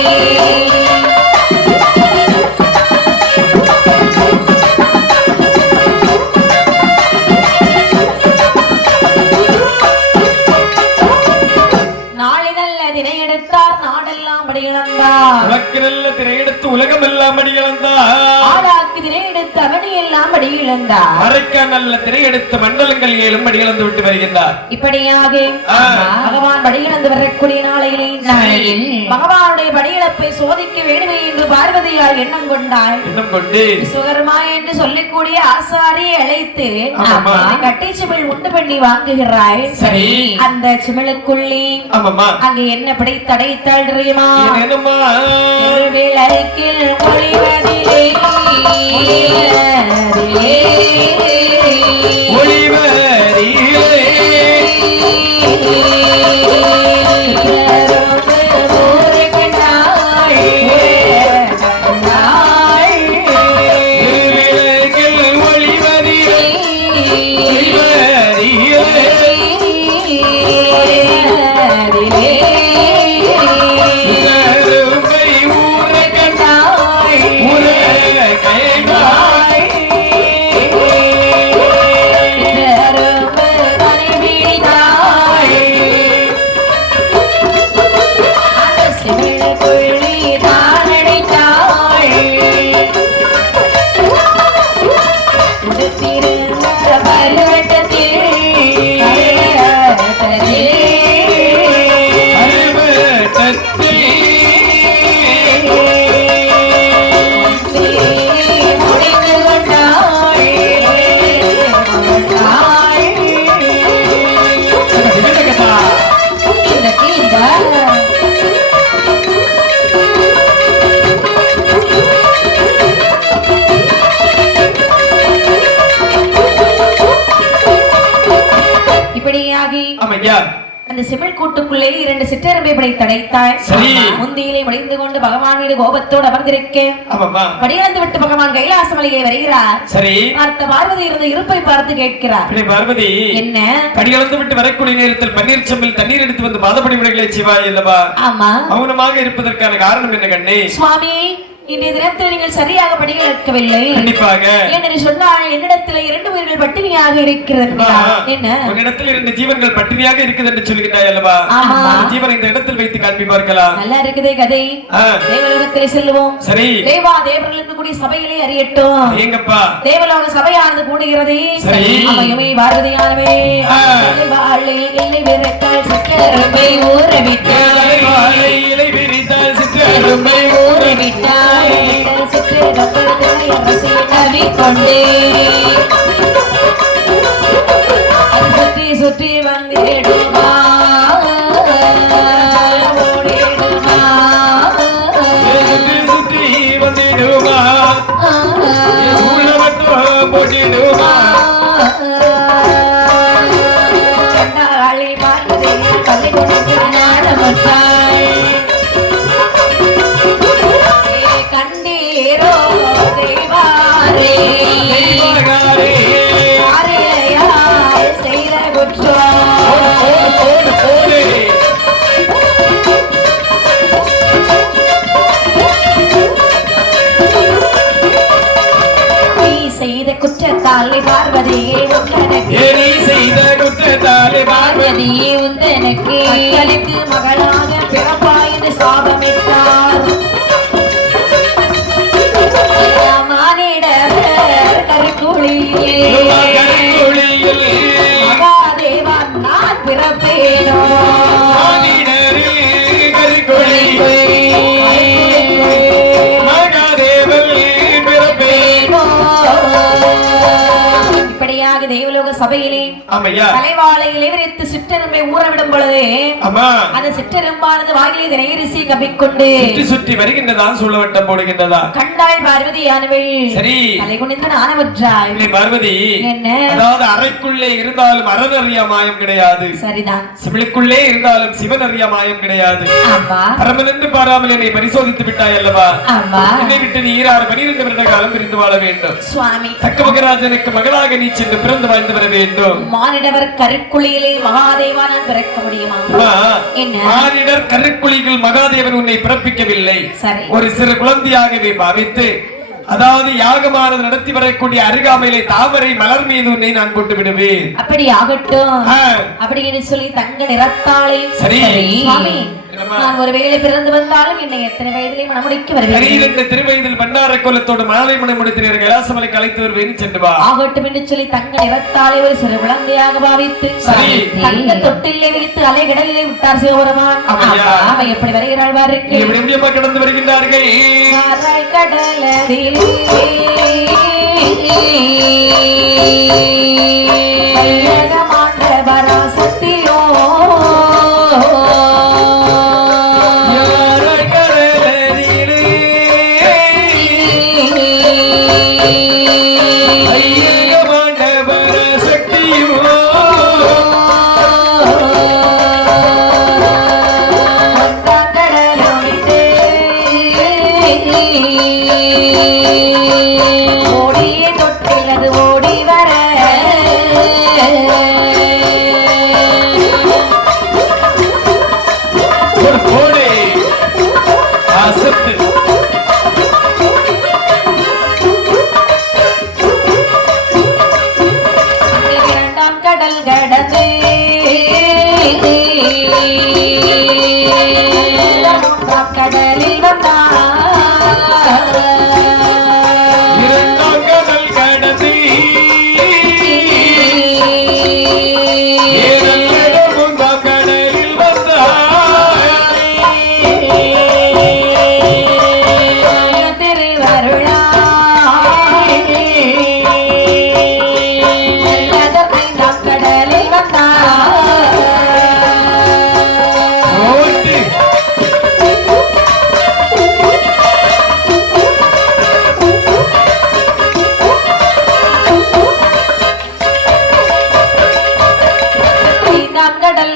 உலகம் எல்லாம் அடி இழந்தார். ஆளாக்கு திரை எடுத்து அவனி எல்லாம் அடி இழந்தார். மறைக்க நல்ல திரை எடுத்து மண்டலங்கள் 7 அடி இழந்து விட்டு வருகின்றார். இப்படியாக பகவான் படி இழந்து வரக்கூடிய நாளையில் பகவானுடைய படியிழப்பை சோதிக்க வேண்டுமே என்று பார்வதியால் எண்ணம் கொண்டாள். எண்ணம் கொண்டு சுகர்மா என்று சொல்லக்கூடிய ஆசாரியை அழைத்து கட்டை சிமிழ் உண்டு பண்ணி வாங்குகிறாள். சரி அந்த சிமிழுக்குள்ளே அங்க என்ன பிடித்தடைத்தாள் தெரியுமா? விளக்கில் ஒளிவதிலே ஆமையா அந்த சிமிழ் கூட்டுக்குள்ளே 2 சிற்றரம்பை படைத்தடைத்தாய். சரி. முந்தியிலே முடிந்து கொண்டு பகவான் மீது கோபத்தோடு அமர்ந்திருக்கேன். படியிழந்து விட்டு பகவான் கைலாசமலையை வருகிறார். சரி. பார்த்த பார்வதி இருந்த இருப்பை பார்த்து கேட்கிறார். பார்வதி என்ன படியிழந்து விட்டு வரக்கூடிய நேரத்தில் பன்னீர் செம்பில் தண்ணீர் எடுத்து வந்து பாதப்படி முறைகளை செய்வாய் அல்லவா? ஆமா. மௌனமாக இருப்பதற்கான காரணம் என்ன கண்ணே? சுவாமி, இன்றைய தினத்தில் நீங்கள் சரியாக படிகள் எடுக்கவில்லை. கண்டிப்பாக என்று சொன்னால் என்னிடத்தில் 2 உயிர்கள் பட்டினியாக இருக்கிறது. என்ன உன்னிடத்தில் 2 ஜீவன்கள் பட்டினியாக இருக்குது என்று சொல்கிறாய் அல்லவா? ஜீவனை இந்த இடத்தில் வைத்து காண்பி பார்க்கலாம். நல்லா இருக்குதே கதை. தேவலோகத்திலே செல்லுவோம். சரி. தேவா தேவர்களுக்கு கூடிய சபையிலே அறியட்டும். எங்கப்பா தேவலோக சபையானது கூடுகிறது. அமையுமே பார்வதியானவே வாழை இல்லை விரட்டால் சிற்றரும்பை ஊறவிட்டாய். வாழை இலை விரித்தால் சிற்றரும்பை ஊறவிட்டாய். சுற்றி ரப்பரத்தை அரசி கொண்டே அது சுற்றி சுற்றி வந்திடுமா ஓடிடுமா சுற்றி வந்திடுமா உள்ளவட்டம் போட்டிடுமா கண்டாளி பார்வதி பள்ளி கொடுக்கிற நாடமத்தாய் கண்டீரோ தெய்வாரே ஆரையாய் செய்த குற்றம் நீ செய்த குற்றத்தாலே பார்வதியே உந்தனக்கு செய்த குற்றத்தாலே பார்வதியே உந்தனக்கு மக்களுக்கு மகளாக பிறப்பாய் என்று சாபமிட்டார். மகாதேவன் நான் பிறப்பேனோ இப்படியாக தேவலோக சபையிலே தலைவாளையிலே விரித்து சிற்றெரும்பை ஊறவிடும் பொழுது அந்த சிற்றெரும்பானது வாயிலே திரையரிசி கப்பிக்கொண்டு சுற்றி வருகின்றதான் சொல்லவட்டம் போடுகின்றதா கண்டாள் பார்வதியானவள். சரி. தலை குனிந்து நாணவற்றாள். பார்வதி என்ன அதாவது அறைக்குள்ளே இருந்தாலும் அறநறிய மாயம் கிடையாது. சரிதான். சிவனுக்குள்ளே இருந்தாலும் சிவனறிய மாயம் கிடையாது. ஆமா. பரமனென்று பாராமல் என்னை பரிசோதித்து விட்டாய் அல்லவா? ஆமா. என்னை விட்டு நீ 12 வருட காலம் பிரிந்து வாழ வேண்டும். சுவாமி, தக்க மகராஜனுக்கு மகளாக நீ சென்று பிறந்து வாழ்ந்து வர வேண்டும். மானிடவர் கருக்குழியிலே மகாதேவன் பிறக்க முடியுமா? என்ன மானிடர் கருக்குழியில் மகாதேவன் உன்னை பிறப்பிக்கவில்லை. ஒரு சிறு குழந்தையாகவே பாவித்து அதாவது யாகமானது நடத்தி வரக்கூடிய அருகாமையிலே தாமரை மலர் மீது உன்னை நான் கொண்டு விடுவேன். அப்படி ஆகட்டும் அப்படின்னு சொல்லி தங்க நிறத்தாலே சரி சுவாமி, நான் ஒருவேளை பிறந்து வந்தாலும் என்னை எத்தனை வயதிலே மணமுடிக்க வருவேன். திருவயதில் பண்டார கோலத்தோடு மாலை மணம் முடித்தினர் கைலாசமலை கலைத்து வருவேன் சென்று வா. ஆகட்டும் என்று சொல்லி தங்க நிறத்தாலே ஒரு சிறு குழந்தையாக பாவித்து தங்க தொட்டிலே வைத்து அலைகடலிலே விட்டார் சிவபெருமான். அவை எப்படி வருகிறாள் பாருங்கள். எப்படியம்மா கடந்து வருகின்றார்கள். கடலில் பராசக்தியோ ஓடியே தொட்டிலது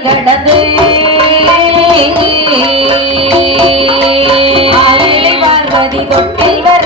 கடந்து பார்வதி தொட்டில் வர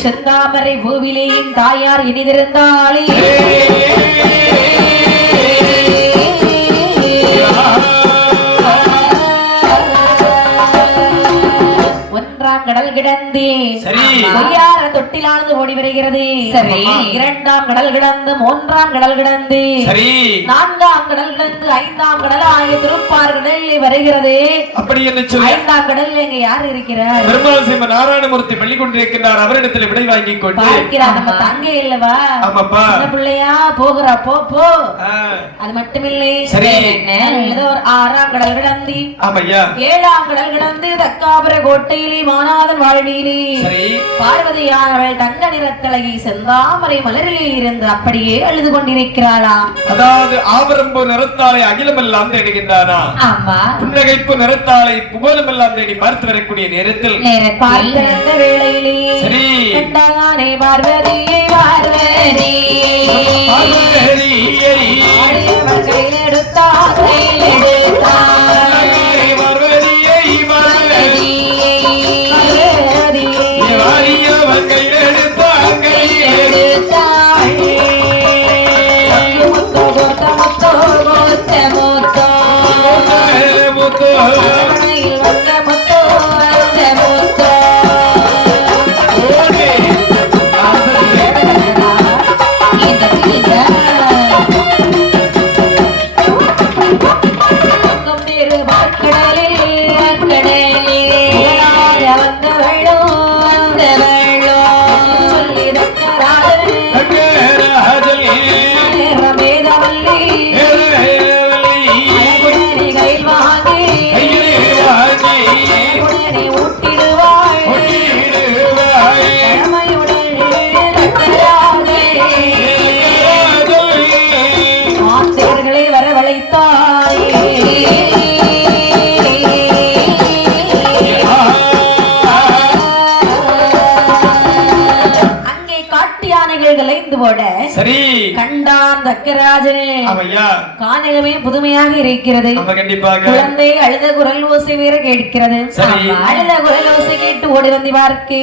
செந்தாமரை பூவிலேயின் தாயார் இனிதிருந்தாளே ஒன்றாம் கடல் கிடந்து பொய்யார தொட்டிலானது ஓடி வருகிறது. சரி. இரண்டாம் கடல் கிடந்து மூன்றாம் கடல் கிடந்து நான்காம் கடல் கிடந்து ஐந்தாம் கடல் ஆகிய திருப்பார் கடலில் வருகிறது. அப்படி என்ன சொல்லி ஐந்தாம் கடலில் எங்க யார் இருக்கிறார்? பெருமாள் சிம்ம நாராயணமூர்த்தி பள்ளி கொண்டிருக்கிறார். அவரிடத்தில் விடை வாங்கி கொண்டு பார்க்கிறார். நம்ம தங்கை இல்லவா? ஆமாப்பா. சின்ன பிள்ளையா போகிறா போ போ. அது மட்டுமில்லை. சரி. ஏதோ ஒரு ஆறாம் கடல் கிடந்து ஆமையா ஏழாம் கடல் கிடந்து தக்காபுர கோட்டையிலே மாநாதன் வாழ்வியிலே பார்வதியானவள் தங்க நிறத்தழகி செந்தாமரை மலரிலே இருந்து அப்படியே அழுது கொண்டிருக்கிறாளா? அதாவது ஆபரம்பு நிறத்தாலை அகிலமெல்லாம் தேடுகின்றானா? ஆமா. புன்னகைப்பு நிறத்தாலை புகழமெல்லாம் தேடி பார்த்து வரக்கூடிய நேரத்தில் பார்த்த வேளையிலே சரி கண்டானே பார்வதியை பார்வதி கையில் எடுத்தார் கையில் எடுத்தார் சரி கண்டான் தக்கராஜனே கானகமே புதுமையாக இருக்கிறது. குழந்தை அழுத குரல் ஓசை வேற கேட்கிறது. அழுத குரல் ஓசை கேட்டு ஓடி வந்து பார்க்க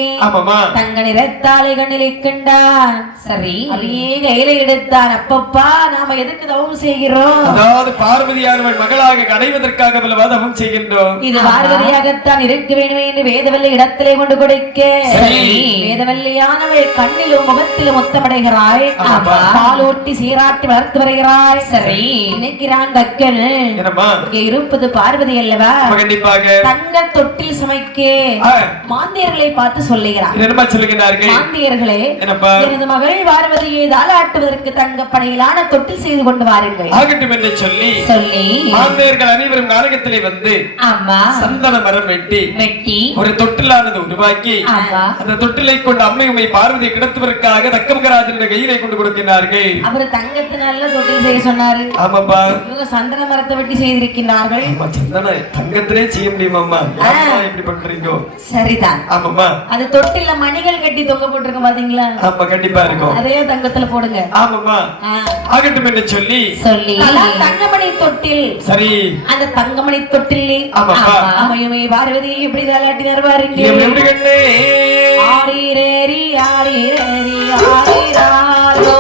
தங்க நிறத்தாலை கண்ணிலை கண்டான். சரி அப்படியே கையில எடுத்தான். அப்பப்பா நாம எதுக்கு தவம் செய்கிறோம்? அதாவது பார்வதியானவள் மகளாக அடைவதற்காக தவம் செய்கின்றோம். இது பார்வதியாகத்தான் இருக்க வேண்டுமே என்று வேதவல்லி இடத்திலே கொண்டு கொடுக்க வேதவல்லியானவள் கண்ணிலும் முகத்திலும் முத்தமடைகிறாள். பாலூட்டி சீராட்டி வளர்த்து வருகிறாள். சரி நினைக்கிறான் தக்கன் இங்கே இருப்பது பார்வதி அல்லவா? தங்க தொட்டில் சமைக்க மாந்தியர்களை பார்த்து சொல்லுகிறார். மாந்தியர்களே எனது மகள் பார்வதியை தாளாட்டுவதற்கு தங்க படையிலான தொட்டில் செய்து கொண்டு வாருங்கள் ஆகட்டும் என்று சொல்லி மாந்தியர்கள் அனைவரும் நாடகத்திலே வந்து சந்தன மரம் வெட்டி ஒரு தொட்டிலானது உருவாக்கி அந்த தொட்டிலை கொண்டு அம்மை உமை பார்வதியை கிடத்துவதற்காக கனகமகராஜனுடைய கையிலே கொண்டு கொடுக்கிறார்கள். அவர் தங்கத்தினால தொட்டில் செய்ய சொன்னாரு. ஆமாப்பா. இவங்க சந்தன மரத்தை வெட்டி செய்திருக்கிறார்கள். ஆமா, சந்தன தங்கத்திலே செய்ய முடியுமாம்மா? இப்படி பண்றீங்க? சரிதான். ஆமாம்மா. அந்த தொட்டில மணிகள் கட்டி தொங்க போட்டுருக்க பாத்தீங்களா? ஆமா, கண்டிப்பா இருக்கும். அதே தங்கத்துல போடுங்க. ஆமாம்மா. ஆகட்டும் என்று சொல்லி தங்கமணி தொட்டில். சரி. அந்த தங்கமணி தொட்டில் அம்மையுமே பார்வதி எப்படி தாலாட்டினார் பாருங்க. எப்படி கண்ணே? ஆரிரேரி ஆரிரேரி ஆரிராரோ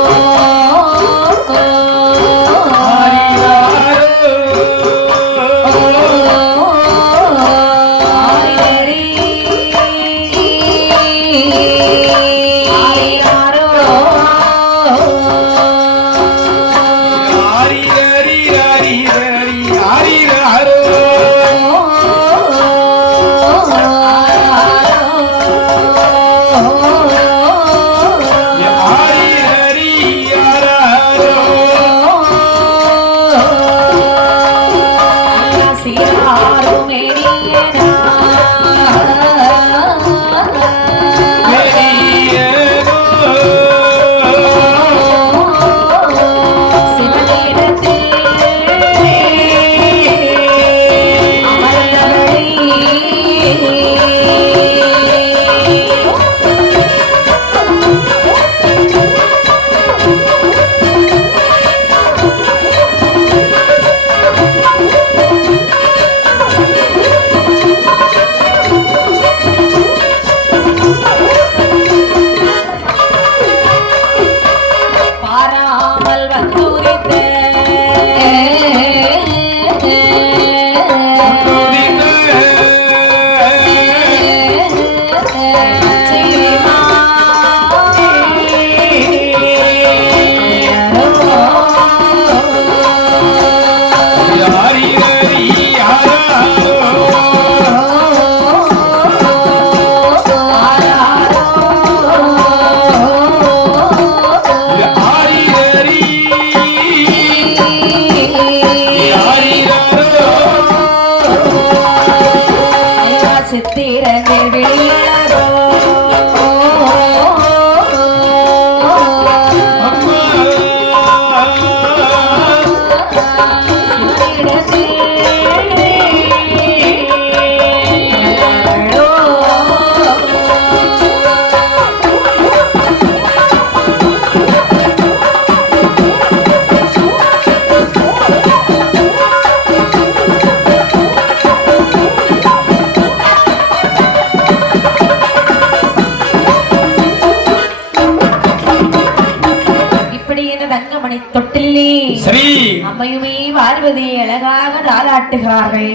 அம்மையுமே பார்வதி அழகாக தாலாட்டுகிறார்கள்.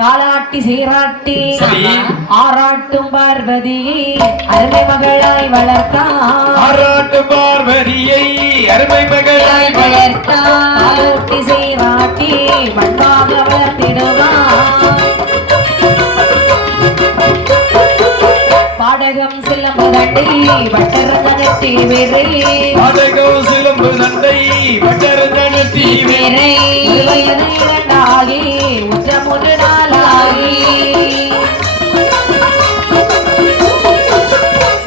தாலாட்டி சீராட்டி ஆராட்டும் பார்வதியை அருமை மகளாய் வளர்த்தார். ஆராட்டும் பார்வதியை அருமை மகளாய் வளர்த்தார். சீராட்டி மண்ணாக வளர்த்திடுவார். பாடகம் சிலம்பு தண்டை வட்டரங்கனட்டி வீரை. பாடகம் சிலம்பு தண்டை வட்டரங்கனட்டி வீரை. வயது இரண்டாகி உச்சம் ஒரு நாளாகி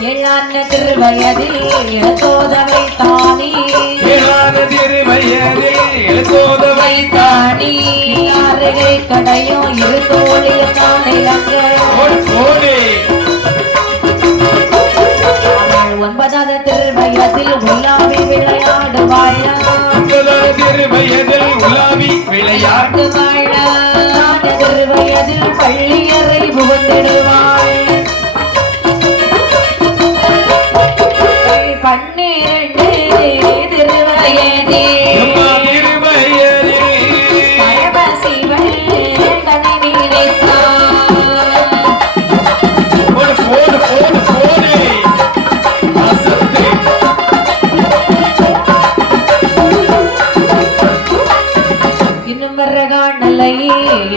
ஏழான திருவயதில் இளத்தோதவை தானி. ஏழான திருவயதில் இளத்தோதவை தானி. அருகை கடையும் இரு தோழிய தானே அங்க ஒன்பதாவது திருவயதில் உலாவி விளையாடுவாள். திருவயதில் உலாவி விளையாடுவாள். திருவயதில் பள்ளியறை புகுந்திடுவாள். 12 திருவயதில் பரமசிவன் தனி நினைத்தார்.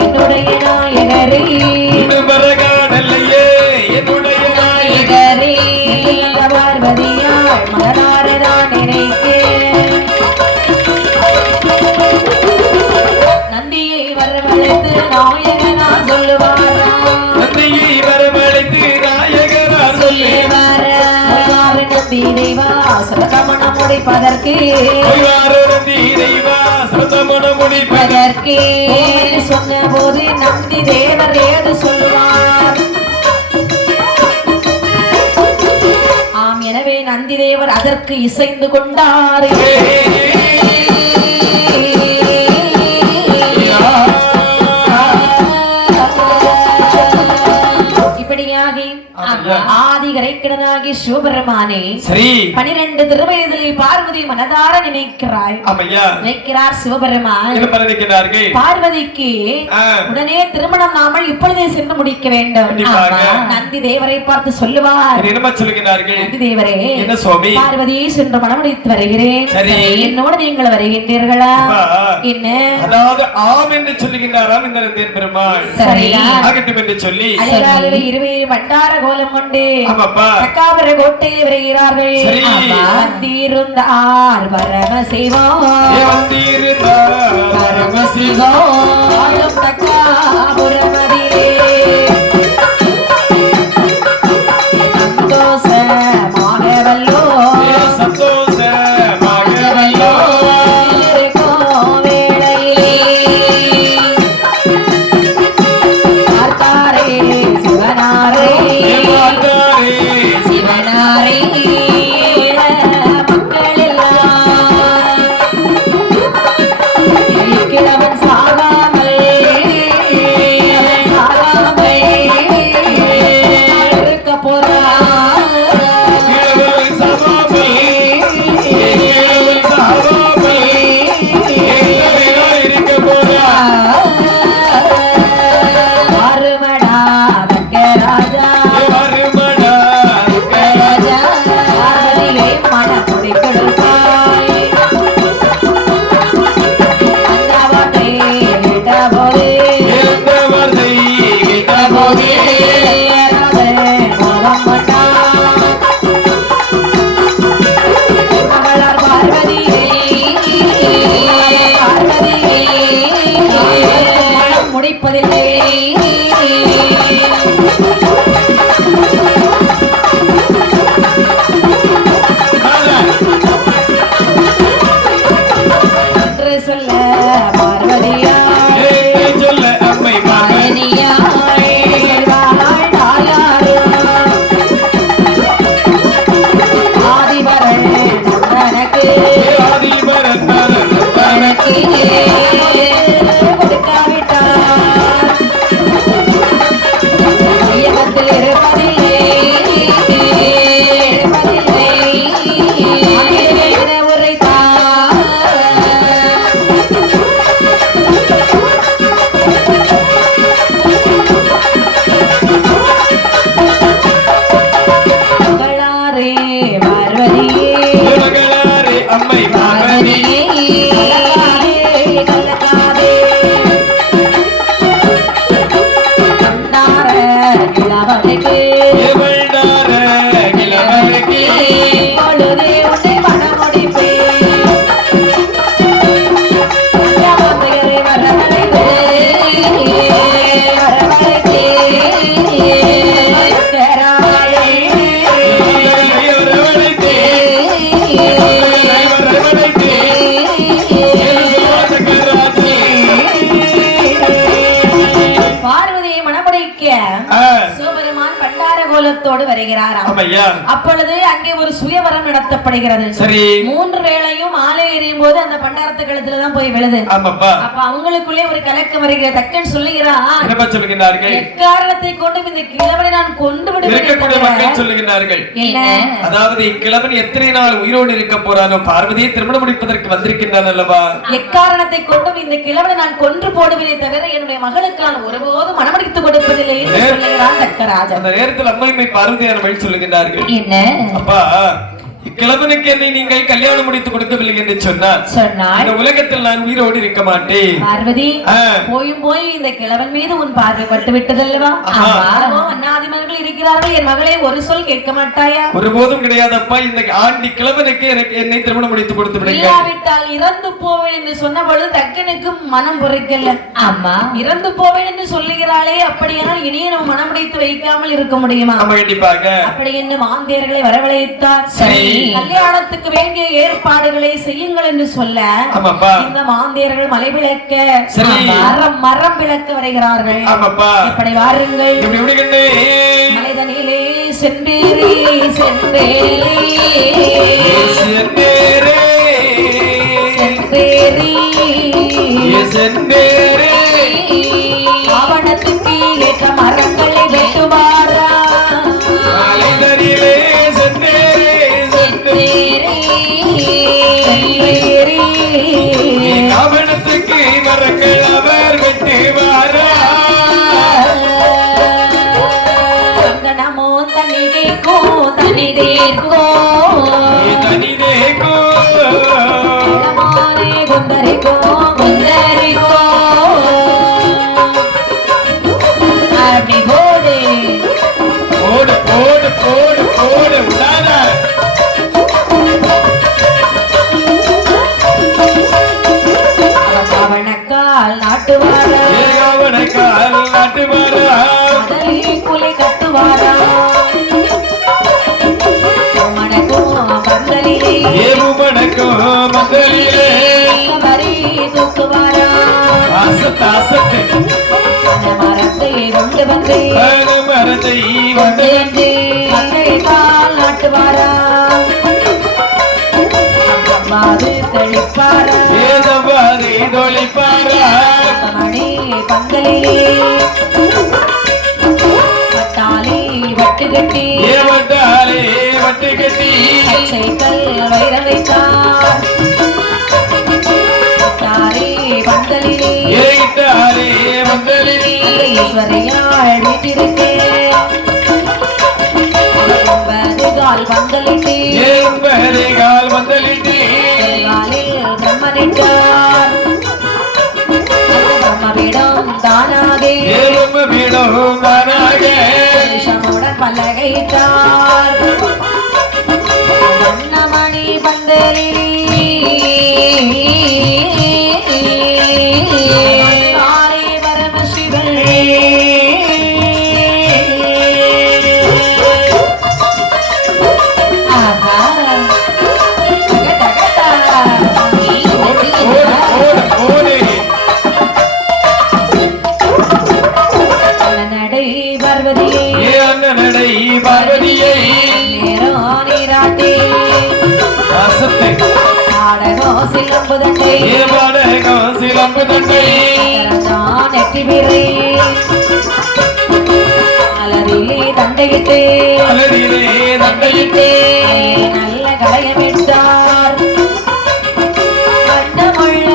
என்னுடைய நாயகரே என்னுடைய நாயகரே பார்வதியாள் மகனாரதான் நினைத்து நந்தியை வரவழைத்து நாயகனா சொல்லுவாரா. நந்தியை வரவழைத்து நாயகனா சொல்லுவாரா. நந்தி தெய்வா சரதமணம் முடிப்பதற்கு சொன்ன போது நந்தி தேவர் ஏது சொல்லுவார்? ஆம், எனவே நந்தி தேவர் அதற்கு இசைந்து கொண்டார். ஆதிகரைக்கடனாகி சிவபெருமானே 12 திருவயதில் பார்வதி மனதார நினைக்கிறாள். நினைக்கிறார் சிவபெருமான். பார்வதிக்கு உடனே திருமணம் நாமல் இப்பொழுதே சென்று முடிக்க வேண்டும். நந்தி தேவரை பார்த்து சொல்லுவார். நந்தி தேவரே, பார்வதியை சென்று மணமுடித்து வருகிறேன், என்னோடு நீங்கள் வருகின்றீர்களா? என்ன? அதாவது ஆம் என்று சொல்லுகின்றாராம் இந்த பெருமாள். சரியா? ஆகட்டும் என்று சொல்லி இருவே வட்டார கோலம் கொண்டு தக்காபுர கோட்டையில் வருகிறார்கள். வந்திருந்தார் பரமசிவம், தக்காபுரமதிலே சந்தோஷமாகவல்லோ, சந்தோஷமாகவல்லோ வேளையிலே பார்த்தாரே சிவனாரே, மக்கள் எல்லாம் கிழவன் சாகாமல் இருக்க போறார். வருமடா ராஜா முடிப்பதில்லை. சொல்ல பார்வதியா, சொல்ல அம்மை பார்வதியா, ஆதிவரன் தனக்கு கொடுக்காவிட்டார் இயக்கத்தில் இருப்பதில்லை உரைத்தார். மகளாரே பார்வதியே, மகளாரே அம்மை பார்வதியே, கலக்காதே கிழவனுக்கு பொழுதே உன்னை மணமுடிப்பேன். வரவழைத்து பார்வதியை மணமுடிக்க சிவபெருமான் பண்டார கோலத்தோடு வருகிறாராம். அப்பொழுது அங்கே ஒரு சுயவரம் நடத்தப்படுகிறது. 3 வேளையும் ஆலை எறியும் போது அந்த பண்டாரத்து கழுத்துலதான் போய் விழுது. அப்ப அவங்களுக்குள்ளே ஒரு கலக்கம் வருகிற தக்கன் சொல்லுகிறார், எக்காரணத்தை கொண்டு இந்த கிழவனை நான் கொண்டு விடுவேன் சொல்லுகிறார்கள். அதாவது இக்கிழவன் எத்தனை நாள் உயிரோடு இருக்க போறானோ, பார்வதியை திருமணம் முடிப்பதற்கு வந்திருக்கின்றான் அல்லவா, எக்காரணத்தை கொண்டும் இந்த கிழவனை நான் கொன்று போடுவதை தவிர என்னுடைய மகளுக்கு நான் ஒருபோதும் மனமடித்து கொடுப்பதில்லை என்று சொல்லுகிறான் தக்கராஜன். அந்த நேரத்தில் அம்மை பார்வதியான வழி சொல்லுகிறார்கள், என்ன அப்பா இக்கிழவனுக்கு என்னை நீங்கள் கல்யாணம் முடித்து கொடுக்கவில்லை என்று சொன்னார், இந்த உலகத்தில் நான் உயிரோடு இருக்க மாட்டேன். பார்வதி, போயும் போய் இந்த கிழவன் மீது உன் பார்வை பட்டு விட்டதல்லவா? அண்ணாதிமர்கள் இருக்கிறார்கள், என் மகளை ஒரு சொல் கேட்க மாட்டாயா? ஒருபோதும் கிடையாதப்பா, இந்த ஆண்டி கிழவனுக்கு எனக்கு என்னை திருமணம் முடித்து கொடுத்து விடுங்கள். இல்லாவிட்டால் இறந்து போவேன் என்று சொன்ன பொழுது தக்கனுக்கு மனம் பொறுக்கல. அம்மா இறந்து போவேன் என்று சொல்லுகிறாளே, அப்படியானால் இனியும் நம்ம மனம் முடித்து வைக்காமல் இருக்க முடியுமா? கண்டிப்பாக. அப்படி என்று மாந்தேர்களை வரவழைத்தார். சரி, கல்யாணத்துக்கு வேண்டிய ஏற்பாடுகளை செய்யுங்கள் என்று சொல்ல ஆமாப்பா இந்த மாந்தியர்கள் மலை விளக்க சரி. மரம் விளக்க வருகிறார்கள். ஆமாப்பா இப்படி வாருங்கள். இப்படி எப்படி கண்ணே மலைதனிலே சென்றேரே சென்றேரே செந்தேரே சென்றேரே செந்தேரே ஆவணத்துக்கு ஏற்ற மரங்களை வெட்டுவாரா மலைதனிலே செந்தேரே சென்றேரே சென்றேரே ஆவணத்துக்கு மரங்கள் அவர் வெட்டுவாரா நமோ தனிதேக்கோ தனிதேக்கோ தனிதேக்கோ நமோரே குந்தரிக்கோ குந்தரிக்கோ அப்படி போடு போடு போடு போடு போடு விடாத அவனக்கால் நாட்டுவாரா ஏகாவனக்கால் நாட்டுவாரா முதலி குலை கட்டுவாரா மணக்கும் பந்தலிலே ஏவுமணக்கும் மந்தலிலே வரி தூக்குவாரா ஆசத்து ஆசத்து அந்த மரத்தை கொண்டு வந்து மரத்தை வந்து மந்தை கால் நாட்டுவாரா மாது தெளிப்பாரா ஏதவாரி தொழிப்பாரா மணி பந்தலிலே பட்டாளி வட்டு கட்டி ஏவட்டாலே வட்டு கட்டி பச்சைக்கல் வைர வைத்தார் பட்டாரி பந்தலிலே ஏகிட்டாரே மந்தலிலே ஈஸ்வரியாள் வீட்டிற்கு கால் பந்தலிட்டு ஏம்பரி கால் மந்தலிட்டு காலில் பிரம்மனிட்டார் பிரம்மபீடம் தானாகே ஏழும் வீடும் தானாக விஷமுடன் பல்லகைத்தார் மணி பந்தலிலே காரே பரமசிவன் ஓடு நடை பார்வதியே ஏ அண்ணனடை பார்வதியை நேரோ நீராட்டே ஆசத்தை ஆடகோ சிலம்புதண்டை ஏ பாடகம் சிலம்பு தண்டை நெட்டி பிறை அலரிலே தண்டையிட்டு அலரிலே தண்டையிட்டு நல்ல களையமிட்டார் வட்டமுள்ள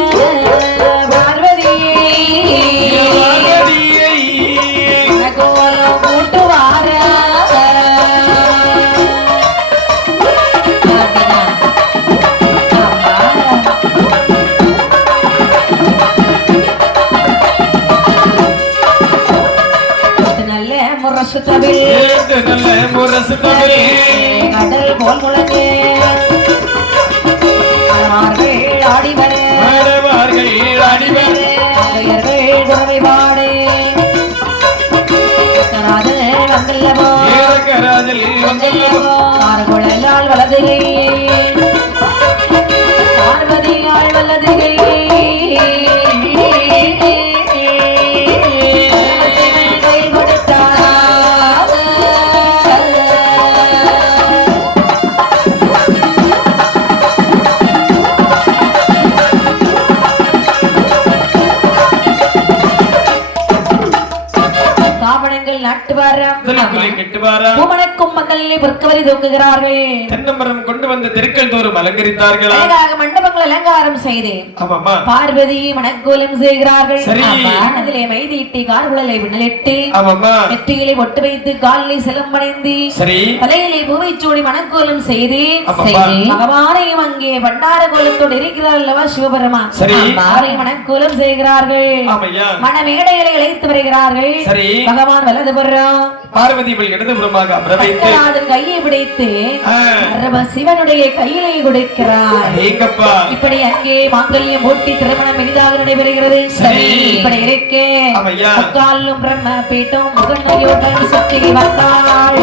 பார்வதியே பார்வதியை கோலம் கூட்டுவார நல்ல முரசு தவில் ஏட்டு நல்ல முரசு தமிழ் கடல் போல் முழங்கே மலமார்கள் ஆடி வர ஆடவார்கள் அடிவர் ஆயர்கள் குறவை பாடு கராதல் வந்தல்லவோ ஏறக்கராஜல் வந்தல்லவோ ஆறுகுழலால் வலதுகை பார்வதியாள் வலதுகை கை கொடுத்தார் காவணங்கள் நாட்டுவாரம் முதலுக்குள்ளே கெட்டுவாரா பூமணக்கும் மந்தலிலே பொற்கவரி தூக்குகிறார்கள் தென்னமரம் கொண்டு வந்த தெருக்கள் தோறும் அலங்கரித்தார்களா அழகாக மண்டபங்கள் அலங்காரம் செய்து ஆமாமா பார்வதி மணக்கோலம் செய்கிறார்கள் சரி. அதிலே மைதீட்டி கார்குழலை விண்ணலிட்டு ஆமாமா நெற்றியிலே ஒட்டு வைத்து காலிலே சிலம்படைந்து சரி தலையிலே பூவை சூடி மணக்கோலம் செய்து ஆமாப்பா. பகவானையும் அங்கே பண்டார கோலத்தோடு இருக்கிறார் அல்லவா சிவபெருமான் சரி. அவரை மணக்கோலம் செய்கிறார்கள் ஆமையா மணமேடைகளை இழைத்து வருகிறார்கள் சரி பகவான் வலது புறம் பார்வதி இடதுபுறமாக அமரவைத்து கையை பிடித்து சிவனுடைய கையிலே கொடுக்கிறார். இப்படி அங்கே மாங்கல்யம் போட்டி திருமணம் எளிதாக நடைபெறுகிறது. சரி, இப்படி இருக்கே காலும் பிரம்ம பீட்டம் முகமையுடன் சுற்றி வந்தாள்.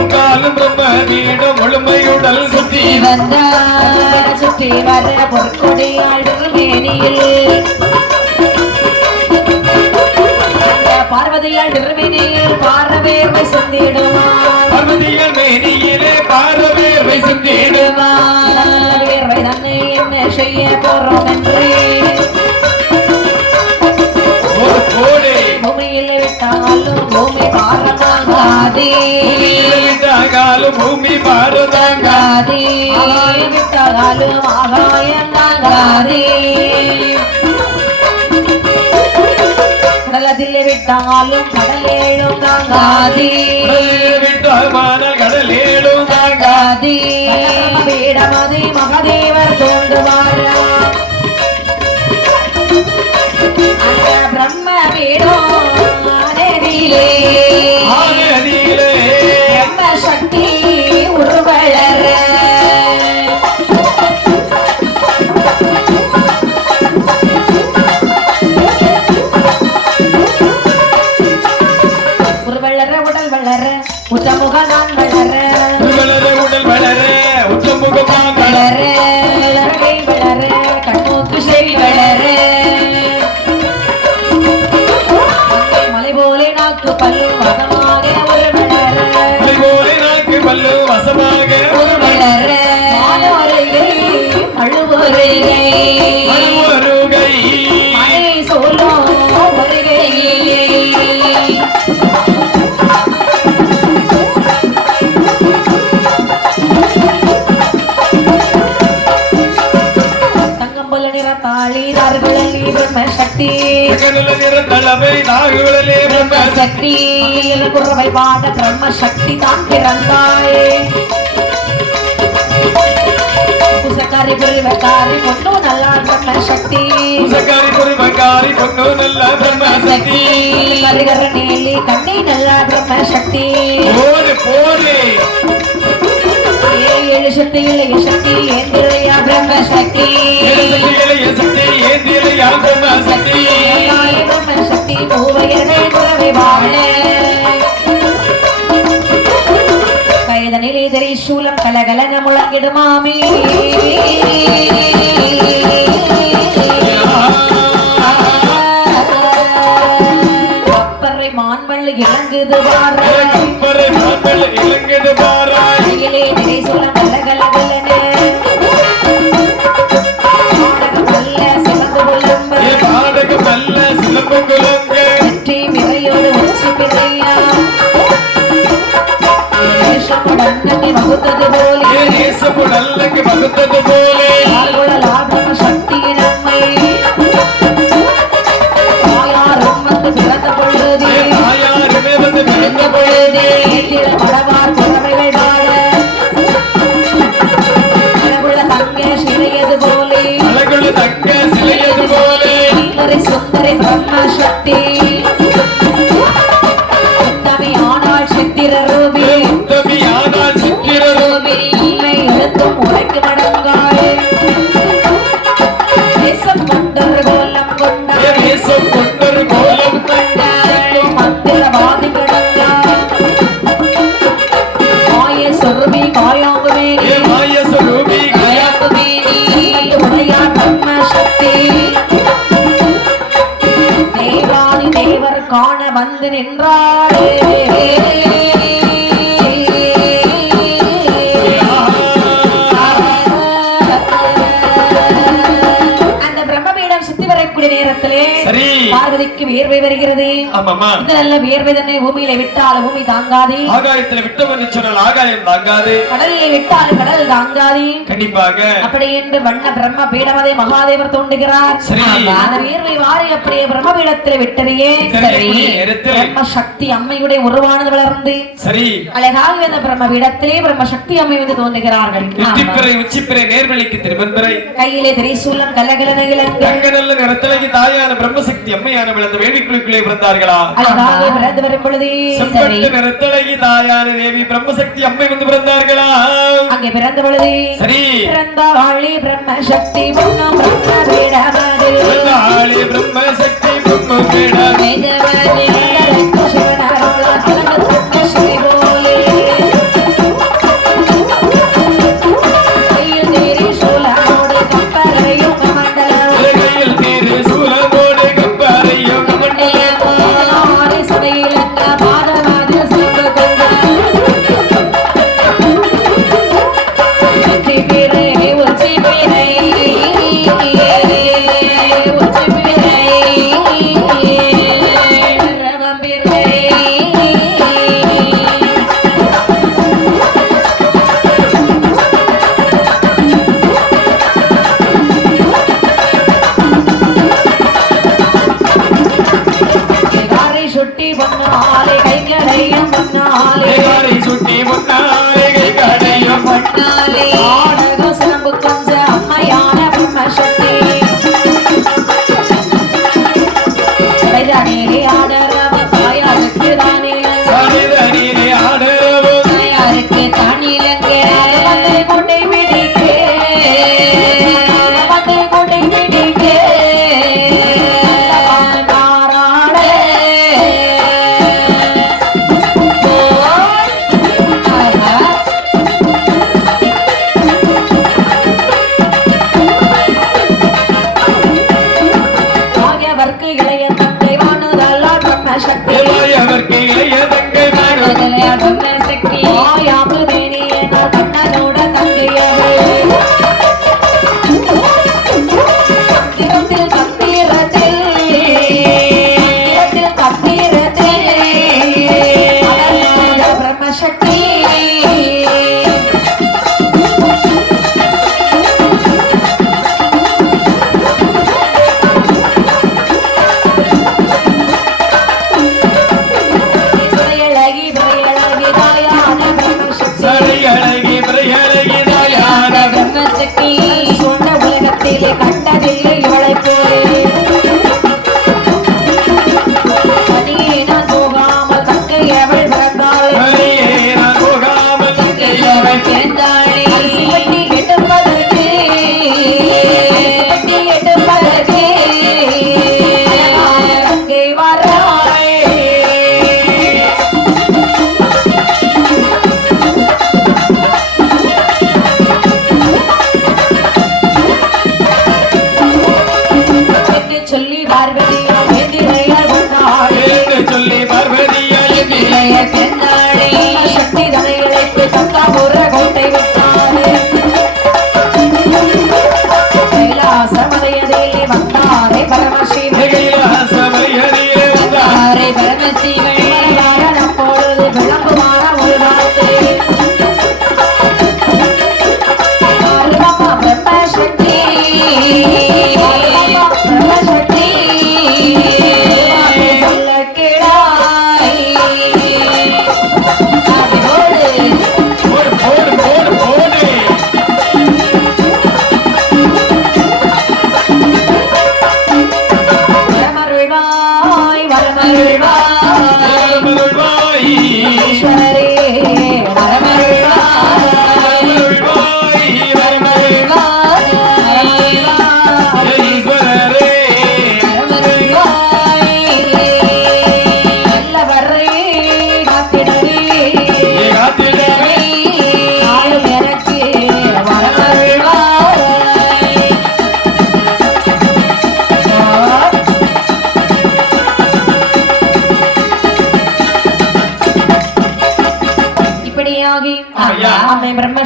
முழுமையுடல் சுற்றி வந்தாள். சுற்றி வர பொற்கொடியாள் மேனியில் பார்வதியால் திருமேனியில் பார்வேர்வை சிந்திடுவார். பார்வதியால் மேனியிலே பார்வேர்வை சிந்திடுவார். வேர்வை தன்னை என்ன செய்ய போறோம் என்று பூமியில் விட்டாலும் பூமி பாரதாங்காதே. பூமி பாரதாங்காதே. விட்டாலும் ஆகாயம் தாங்காதே. கடலதில் விட்டாலும் கடலேழும் தாங்காதே. கடலேழும் தாங்காதே. பீடமதை மகாதேவர் தோன்றுவார். அந்த பிரம்ம பீடம் நதியிலே பிரம்ம சக்தி உருவளர உத்தமுகனான் வளர உடல் வளர உத்தமுகமான் வளர வளரை வளர கண்மூக்கு செவி வளர மலை போலே நாக்கு பல்லு வசமாக ஒரு வளர. மலை போலே நாக்கு பல்லு வசமாக ஒரு வளர. வருகை அழுவருகை வருகை மழை சொல்லும் வருகை. சக்தி சக்தி குறவை பாட பிரம்ம சக்தி தான் பிறந்தாயே. புசக்காரி புரிவக்காரி பொண்ணு நல்லா பிரம்ம சக்தி. புசக்காரி புரிவக்காரி பொண்ணு நல்லா பிரம்ம சக்தி. கரிகர நீலி கண்ணி நல்லா பிரம்ம சக்தி. போடு போடு ஏழு சக்தி இளைய சக்தி ஏந்திரையா பிரம்ம சக்தி. இளைய சக்தி ஏந்திரையா பிரம்ம சக்தி. பிரம்ம சக்தி மூவையர்கள் குறவை வாழ கைதனிலே திரிசூலம் கலகலன முழங்கிடுமாமே. கப்பரை மான்வள்ளி இறங்குது வாராய். கப்பரை மான்வள்ளி இறங்குது வாராய். கையிலே திரிசூலம் கலகலகலன வெற்றி மிரையோடு உச்சி பிறையா வகுத்தது போலே லாபம் சக்தி நம்மை ஆயாரும் வந்து பிறந்த பொழுது பிறந்த பொழுது படவார் புறவைகள் வாழ அழகுள்ள தங்க சிலையது போலே சுந்தரி பிரம்ம சக்தி. உத்தமி ஆனால் சித்திர ரூபி. உண்மை எழுத்தும் உரைக்கு மடங்காய். தேசம் கொண்டொரு கோலம் கொண்டாய். மந்திரவாதி கடந்தாய். மாய சொருபி காயாங்குமே உடையா பிரம்ம சக்தி. தேவாதி தேவர் காண வந்து நின்றாரே. அந்த பிரம்மபீடம் சுத்தி வரக்கூடிய நேரத்திலே பார்வதிக்கு வியர்வை வருகிறது. இது நல்ல வியர்வை தன்னை பூமியில விட்டால் பூமி தாங்காது. ஆகாயத்தில் விட்டவன் சொன்னால் ஆகாயம் தாங்காது. கடலிலே விட்டால் கடல் தாங்காது. கண்டிப்பாக அப்படி என்று வண்ண பிரம்ம பீடமதை மகாதேவர் தோன்றுகிறார். அந்த வியர்வை வாரி அப்படியே பிரம்ம பீடத்திலே விட்டறியே. பிரம்ம சக்தி அம்மையுடைய உருவானது வளர்ந்து சரி அழகாக அந்த பிரம்ம பீடத்திலே பிரம்ம சக்தி அம்மை வந்து தோன்றுகிறார்கள். உச்சிப்பிறை நேர்வழிக்கு திருவன்பரை கையிலே திரிசூலம் கலகலன இலங்கை நல்ல நிறத்திலே தாயான பிரம்ம சக்தி அம்மையானவள் அந்த வேள்விக்குழுக்குள்ளே பிறந்தார்களா? அழகாக பிறந்து வரும் பொழுது செம்பட்டு நிறத்தழகி தாயான தேவி பிரம்மசக்தி அம்மை வந்து பிறந்தார்களா? அங்கே பிறந்த பொழுது சரி பிறந்தாளே பிரம்மசக்தி பொன்னம் பிரம்ம பீடமது பிறந்தாளே பிரம்மசக்தி பொன்னம் பீடமது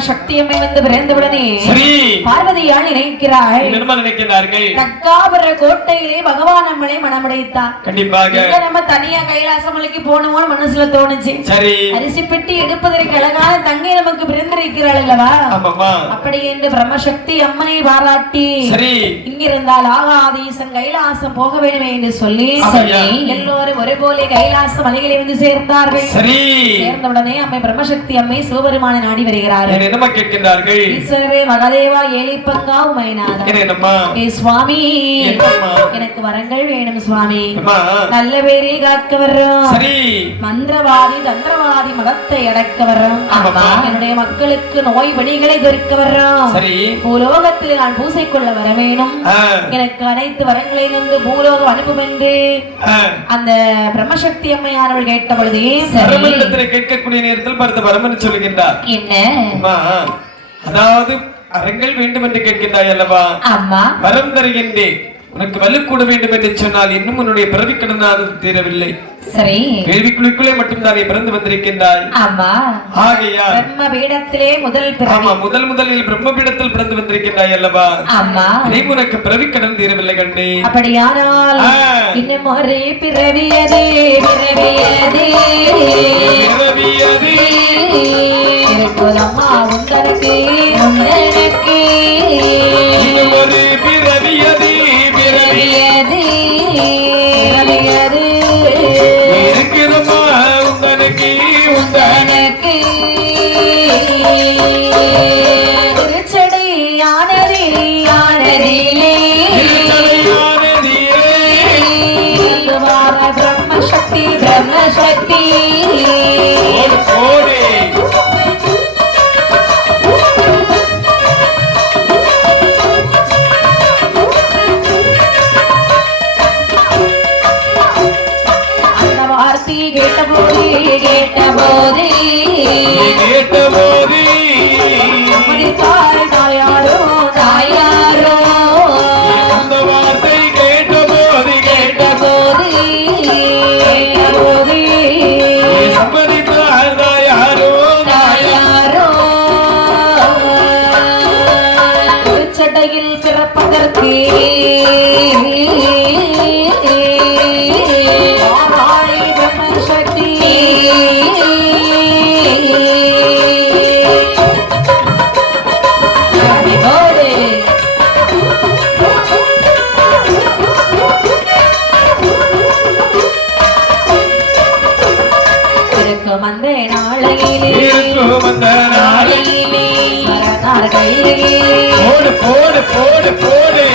சக்தியம்மை வந்து பிறந்தவுடனே பார்வதியால் நினைக்கிறாள். தக்காபுர கோட்டையிலே பகவான் நம்மளை மனமுடைத்தார். கண்டிப்பாக நம்ம தனியா கைலாசமலைக்கு போகணுமோன்னு மனசுல தோணுச்சு. அரிசி பெட்டி எடுப்பதற்கு அழகான தங்கை நமக்கு பிறந்திருக்கிறாள் அல்லவா? அப்படி என்று பிரம்மசக்தி அம்மனை பாராட்டி இங்கிருந்தால் ஆகாதீசன் கைலாசம் போக வேண்டும் என்று சொல்லி எல்லோரும் ஒரே போல கைலாச மலைகளை வந்து சேர்ந்தார்கள். சேர்ந்தவுடனே அம்மை பிரம்மசக்தி அம்மை சிவபெருமானை நாடி வருகிறார்கள். என்ன கேட்கின்றார்கள்? சொன்னார்கள் ஈஸ்வரரே மகாதேவா ஏலிப்பங்கா உமைநாதா என்னம்மா ஏ சுவாமி என்னம்மா எனக்கு வரங்கள் வேணும் சுவாமி அம்மா நல்ல பேரே காக்க வர்றோம் சரி மந்திரவாதி தந்திரவாதி மதத்தை அடக்க வர்றோம் ஆமா என்னுடைய மக்களுக்கு நோய் வழிகளை பெருக்க வர்றோம் சரி பூலோகத்தில் நான் பூசை கொள்ள வர வேணும் எனக்கு அனைத்து வரங்களை வந்து பூலோகம் அனுப்பும் என்று அந்த பிரம்மசக்தி அம்மையானவள் கேட்ட பொழுது கேட்கக்கூடிய நேரத்தில் பார்த்து வரமன்னு சொல்லுகின்றார் என்ன அதாவது அரங்கள் வேண்டும் என்று கேட்கின்றாய் அல்லவா அம்மா வரம் தருகின்றேன் உனக்கு வலுக்கூட வேண்டும் என்று சொன்னால் இன்னும் உன்னுடைய பிறவி கடனாது தீரவில்லை சரி கேள்விக்குள்ளுக்குள்ளே மட்டும்தானே பிறந்து வந்திருக்கின்றாய் ஆமா ஆகையா பிரம்ம பீடத்திலே முதலில் பிரம்ம பீடத்தில் பிறந்து வந்திருக்கின்றாய் அல்லவா ஆமா உனக்கு பிறவி கடன் தீரவில்லை கண்டே அப்படியானால் இன்னும் ஒரு பிறவியதே இருக்குதம்மா உந்தனக்கு இன்னும் ஒரு பிறவியதே இருக்குதம்மா உந்தனக்கு பிரம்மசக்தி கேட்டபோது தாயாரோ அந்த வார்த்தை கேட்டபோது சம்மதித்தார் தாயாரோ சட்டையில் பிறப்பதற்கு பிரம்மசக்தி போடு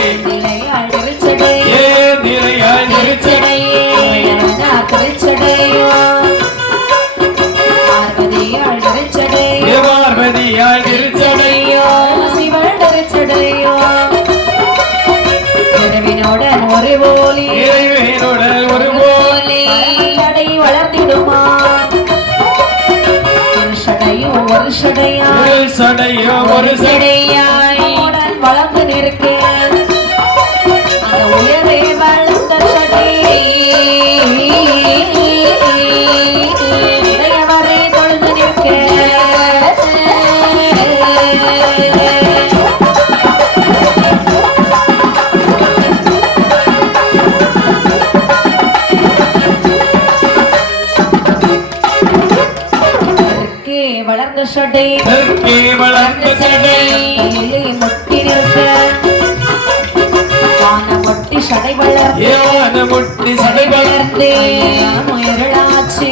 பார்வதியாய் திருச்சடையோ இறைவனுடன் ஒரு போலி சடை வளர்த்திடுமா ஒரு சடையாய் வளர்ந்து நிற்க அந்த உயரே வளர்ந்த சடை இறையவரை தொழுது நிற்க வளர்ந்த சடை முட்டி நிற்க முட்டி சடை வளர்ந்து முயலாச்சு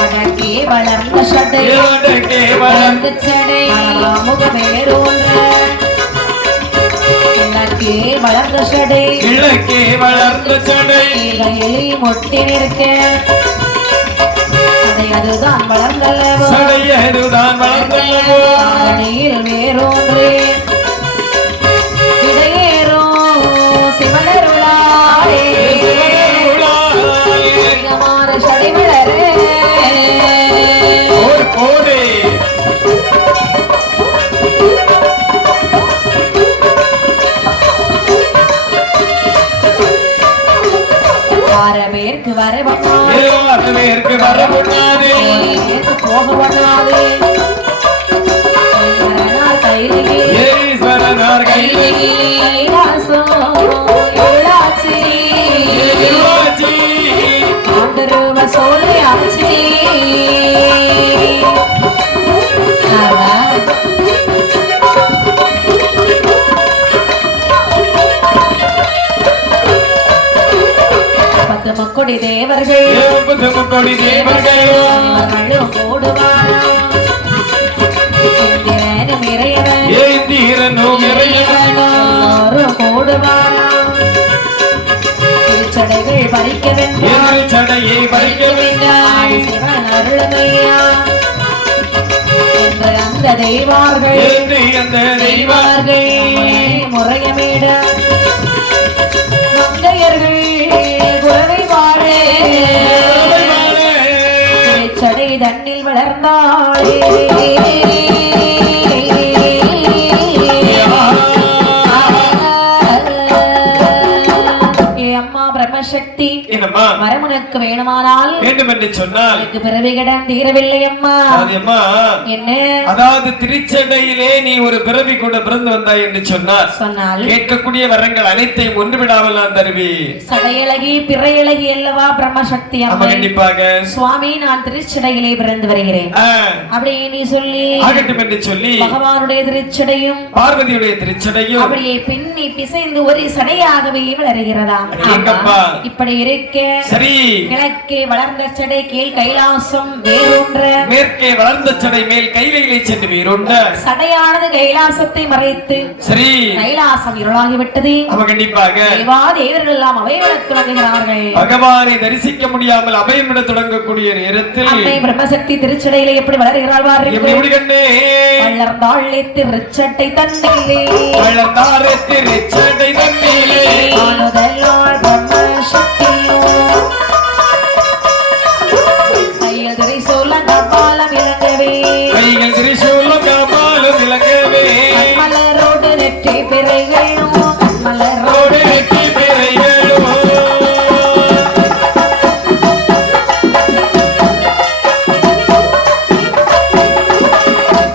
அடக்கே வளர்ந்த சடை வளர்ந்த சடை முகமேறோன்ற கிழக்கே வளர்ந்த சடை முட்டி நிற்க அதுதான் வளர்ந்தல்லவோ அடியில் வேறொன்று இடையேறும் சிவனருளாயே சடை வளரே பேருக்கு வர பண்ணாதே போக பண்ணாதே சோலையாச்சு முக்கொடி தேவர்கள் போடுவார் ஏந்திரனும் இறையவனும் கூடுவாரா திருச்சடைகள் பறிக்க வேண்டும் சடையை பறிக்க வேண்டும் சிவன் அருளமையா என்று அந்த தெய்வார்கள் முறையமேட மங்கையர்கள் குறவை பாடே சடை தண்ணில் வளர்ந்தாளே பிரம்மசக்தி மரமுனக்கு வேணுமானால் வேண்டும் என்று சொன்னால் எனக்கு பிறவி கடன் தீரவில்லை அம்மா. என்ன அதாவது திருச்சடையிலே நீ ஒரு பிறவி கூட பிறந்து வந்தாய் என்று சொன்னால் கேட்கக்கூடிய வரங்கள் அனைத்தையும் ஒன்று விடாமல் நான் தருவி. சடையழகி பிறையழகி அல்லவா பிரம்மசக்தி அம்மா. கண்டிப்பாக சுவாமி நான் திருச்சடையிலே பிறந்து வருகிறேன் அப்படியே நீ சொல்லி ஆகட்டும் என்று சொல்லி பகவானுடைய திருச்சடையும் பார்வதியுடைய திருச்சடையும் அப்படியே பின்னி பிசைந்து ஒரு சடையாகவே வளருகிறதா. இப்படி இருக்க சரி கிழக்கே வளர்ந்த சடை கீழ் கைலாசம் வேறொன்ற மேற்கே வளர்ந்த சடை மேல் கைலையிலே சென்று வேறொன்ற சடையானது கைலாசத்தை மறைத்து சரி கைலாசம் இருளாகிவிட்டது. கண்டிப்பாக தேவர்கள் எல்லாம் அபயமிடத் தொடங்குகிறார்கள். பகவானை தரிசிக்க முடியாமல் அபயமிட தொடங்கக்கூடிய நேரத்தில் அன்னை பிரம்மசக்தி திருச்சடையிலே எப்படி வளர்கிறாள் வளர்ந்தாள் திருச்சட்டை தன்னிலே வளர்ந்தாள் திருச்சட்டை தன்னிலே பிரம்மசக்தியோ கையில் திரிசூலம் கபாலம் விளங்கவே கையில் திரிசூலம் கபாலம் விளங்கவே மலரோடு நெற்றி பிறைகளோ மலரோடு நெற்றி பிறைகளோ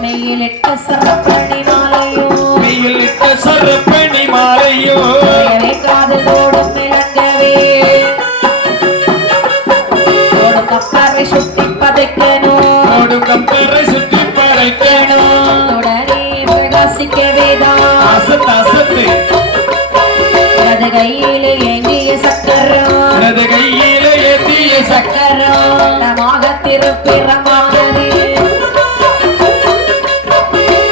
மெய்யிலிட்ட சரப்பணி மாலையோ மெய்யிலிட்ட சரப்பணி மாலையோ காதலோடும் விளங்கவே கப்பரை சுட்டி பதைக்கணும் கப்பரை சுட்டி பதைக்கணும் உடனே பிரகாசிக்கவேதான் அது கையிலே ஏந்திய சக்கரம் அது கையிலே ஏந்திய சக்கரம் நமாக திருப்பிரமானது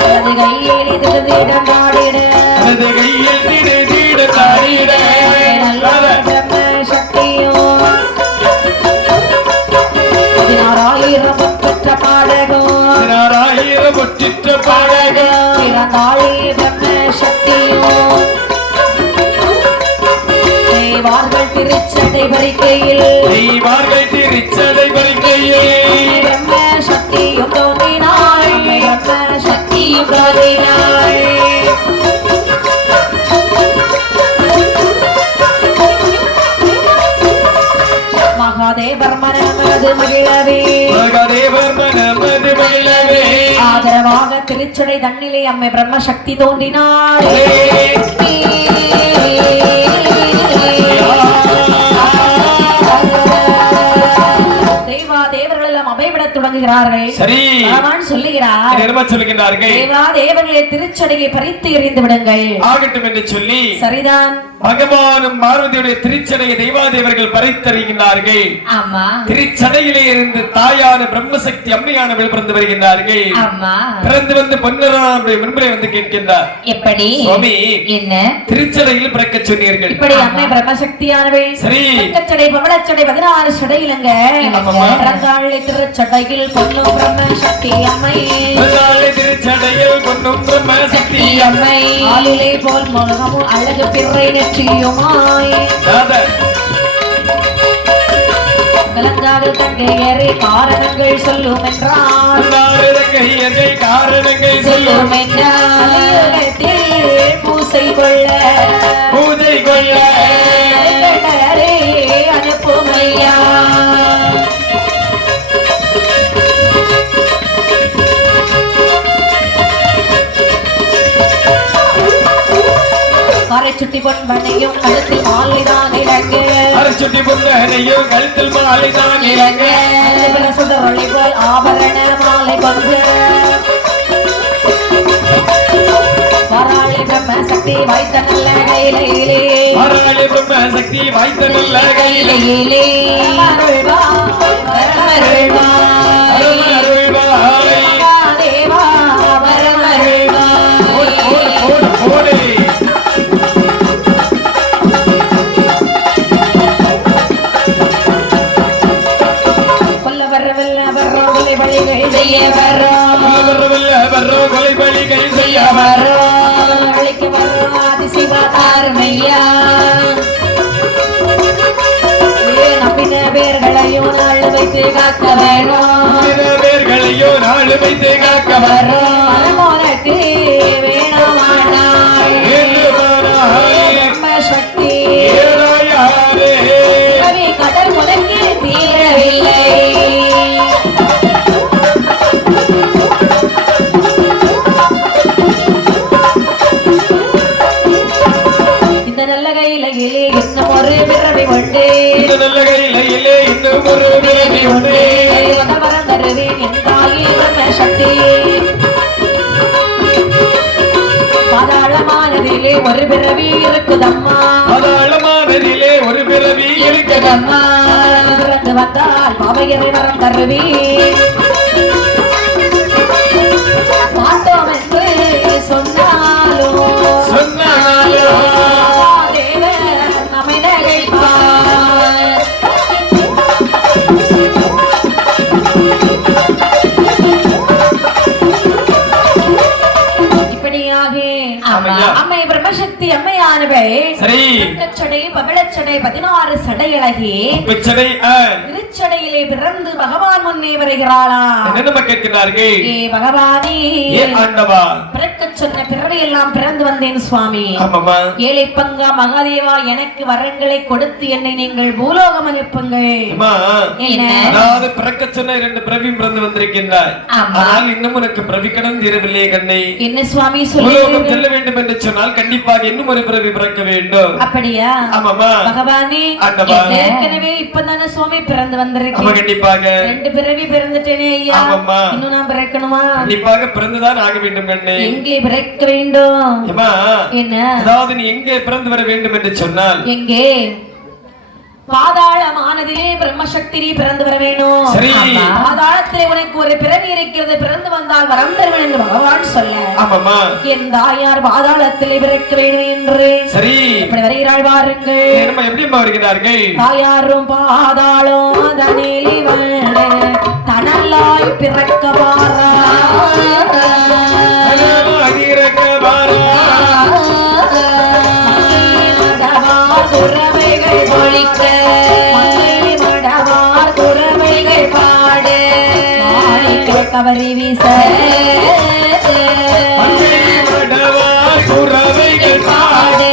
அது கையிலே திருதிடம் நாடிட அது கையில் திட தாடிட பிரம்மசக்தியோ 16,000 பெற்ற பாடகம் 16,000 பெற்ற பாடகம் பிறந்தாளே பிரம்மசக்தியோ தெய்வார்கள் திருச்சடை பறிக்கையில் பிரம்மசக்தியும் தோன்றினாள் பிரம்மசக்தியும் தோன்றினாள் மகாதேவர் மனமது மகிழவே ஆதரவாக திருச்சடை தன்னிலே அம்மை பிரம்மசக்தி தோன்றினாள். தேவர்கள் எல்லாம் அபயமிடத் தொடங்குகிறார்கள். சரி சொல்லுகிறார்கள் தேவர்களே திருச்சடையை பறித்து எறிந்து விடுங்கள் ஆகட்டும் என்று சொல்லி சரிதான் பகவானும் பார்வதியுடைய திருச்சடையை தெய்வாதேவர்கள் பறித்தறிகின்றார்கள். திருச்சடையிலே இருந்து தாயான பிரம்மசக்தி அம்மையானவர்கள் பிறந்து வருகின்றார்கள். பிறந்து வந்து பொன்னராவுடைய முன்பே வந்து கேட்கின்றார் எப்படி சுவாமி என்ன திருச்சடையில் பிறக்க சொன்னீர்கள் இப்படி அம்மை பிரம்மசக்தியானவள் சரி பக்கச்சடை பவளச்சடை 16 சடையிலங்க பிறந்தாளே திருச்சடையில் பொன்னும் பிரம்மசக்தி அம்மை பிறந்தாளே திருச்சடையில் பொன்னும் பிரம்மசக்தி அம்மை ஆளிலே போல் முகமும் அழகு பிறை நெற்றியுமாய் கலங்காது தங்கையரே காரணங்கள் சொல்லும் என்றால் காரணங்கள் சொல்லும் என்றால் பூசை கொள்ள அனுப்புமையா சுட்டி பொன்பனையும் கழுத்தில் மாலைதான் இறங்கு சுட்டி பொன்பனையும் கழுத்தில் மாலைதான் இறங்கு சுடரொளி போல் ஆபரண மாலை கொண்டு வராளி பிரம்மசக்தி வாய்த்த நல்ல கையிலே வராளி பிரம்மசக்தி வாய்த்த நல்ல கையிலே அருள்வா அருள்வா தேவா வரமருள்வா காக்க வேணும் வேர்களையோ நாடு வைத்து காக்க மரமோரக்கு வேணாமானாள் சக்தி கடல் முடங்கி தீரவில்லை இந்த நல்ல கையிலே இன்னும் ஒரு பிறவி உண்டு இந்த நல்ல கையிலே இன்னும் ஒரு பிறவி உண்டு வரம் தருவேன் என்றால் சக்தி பாதாளமானதிலே ஒரு பிறவி இருக்குதம்மா பாதாளமானதிலே ஒரு பிறவி இருக்குதம்மா பிறந்து வந்தால் பாவையரை வரம் தருவேன் மாட்டோம் என்று சொன்னாலும் தேவன் நம்மை நகைப்பார் அம்மை பிரம்மசக்தி அம்மையானவை சடை பவளச்சடை 16 சடையழகி திருச்சடையிலே பிறந்து பகவான் முன்னே வருகிறாளா என்ன கேட்கிறார்கள் ஏ பகவானே ஏ ஆண்டவா பிறக்க சொன்ன பிறவை எல்லாம் பிறந்து வந்தேன் சுவாமி ஆமாமா ஏழை பங்கா மகாதேவா எனக்கு வரங்களை கொடுத்து என்னை நீங்கள் பூலோகம் அனுப்புங்கள் அதாவது பிறக்க சொன்ன 2 பிறவியும் பிறந்து வந்திருக்கின்றாய் ஆனால் இன்னும் உனக்கு பிறவி கடன் தீரவில்லையே கண்ணை என்ன சுவாமி பூலோகம் செல்ல வேண்டும் என்று சொன்னால் கண்டிப்பாக இன்னும் ஒரு பிறவி பிறக்க வேண்டும் அப்படியா ஆமாமா பகவானே ஏற்கனவே இப்பதானே சுவாமி பிறந்து வந்திருக்கேன் கண்டிப்பாக 2 பிறவி பிறந்துட்டேனே ஐயா இன்னும் நான் பிறக்கணுமா கண்டிப்பாக பிறந்துதான் ஆக வேண்டும் கண்ணே எங்கே பிறக்க வேண்டும் என்ன அதாவது நீ எங்கே பிறந்து வர வேண்டும் என்று சொன்னால் எங்கே பாதாளமானதிலே பிரம்மசக்தி நீ பிறந்து வர வேணும் பாதாளத்திலே உனக்கு ஒரு பிறவி இருக்கிறது பிறந்து வந்தால் வரம் தருவன் என்று பகவான் சொல்ல என் தாயார் பாதாளத்திலே பிறக்க வேண்டும் என்று சரி இப்படி வருகிறாள் பாருங்கள் எப்படி வருகிறார்கள் தாயாரும் பாதாளம் தனிலி வல்ல தனலாய் பிறக்க வாரா குறவைகள் பொழிக்க மடவார் குறவைகள் பாடு கவரி வீச குறவைகள் பாடு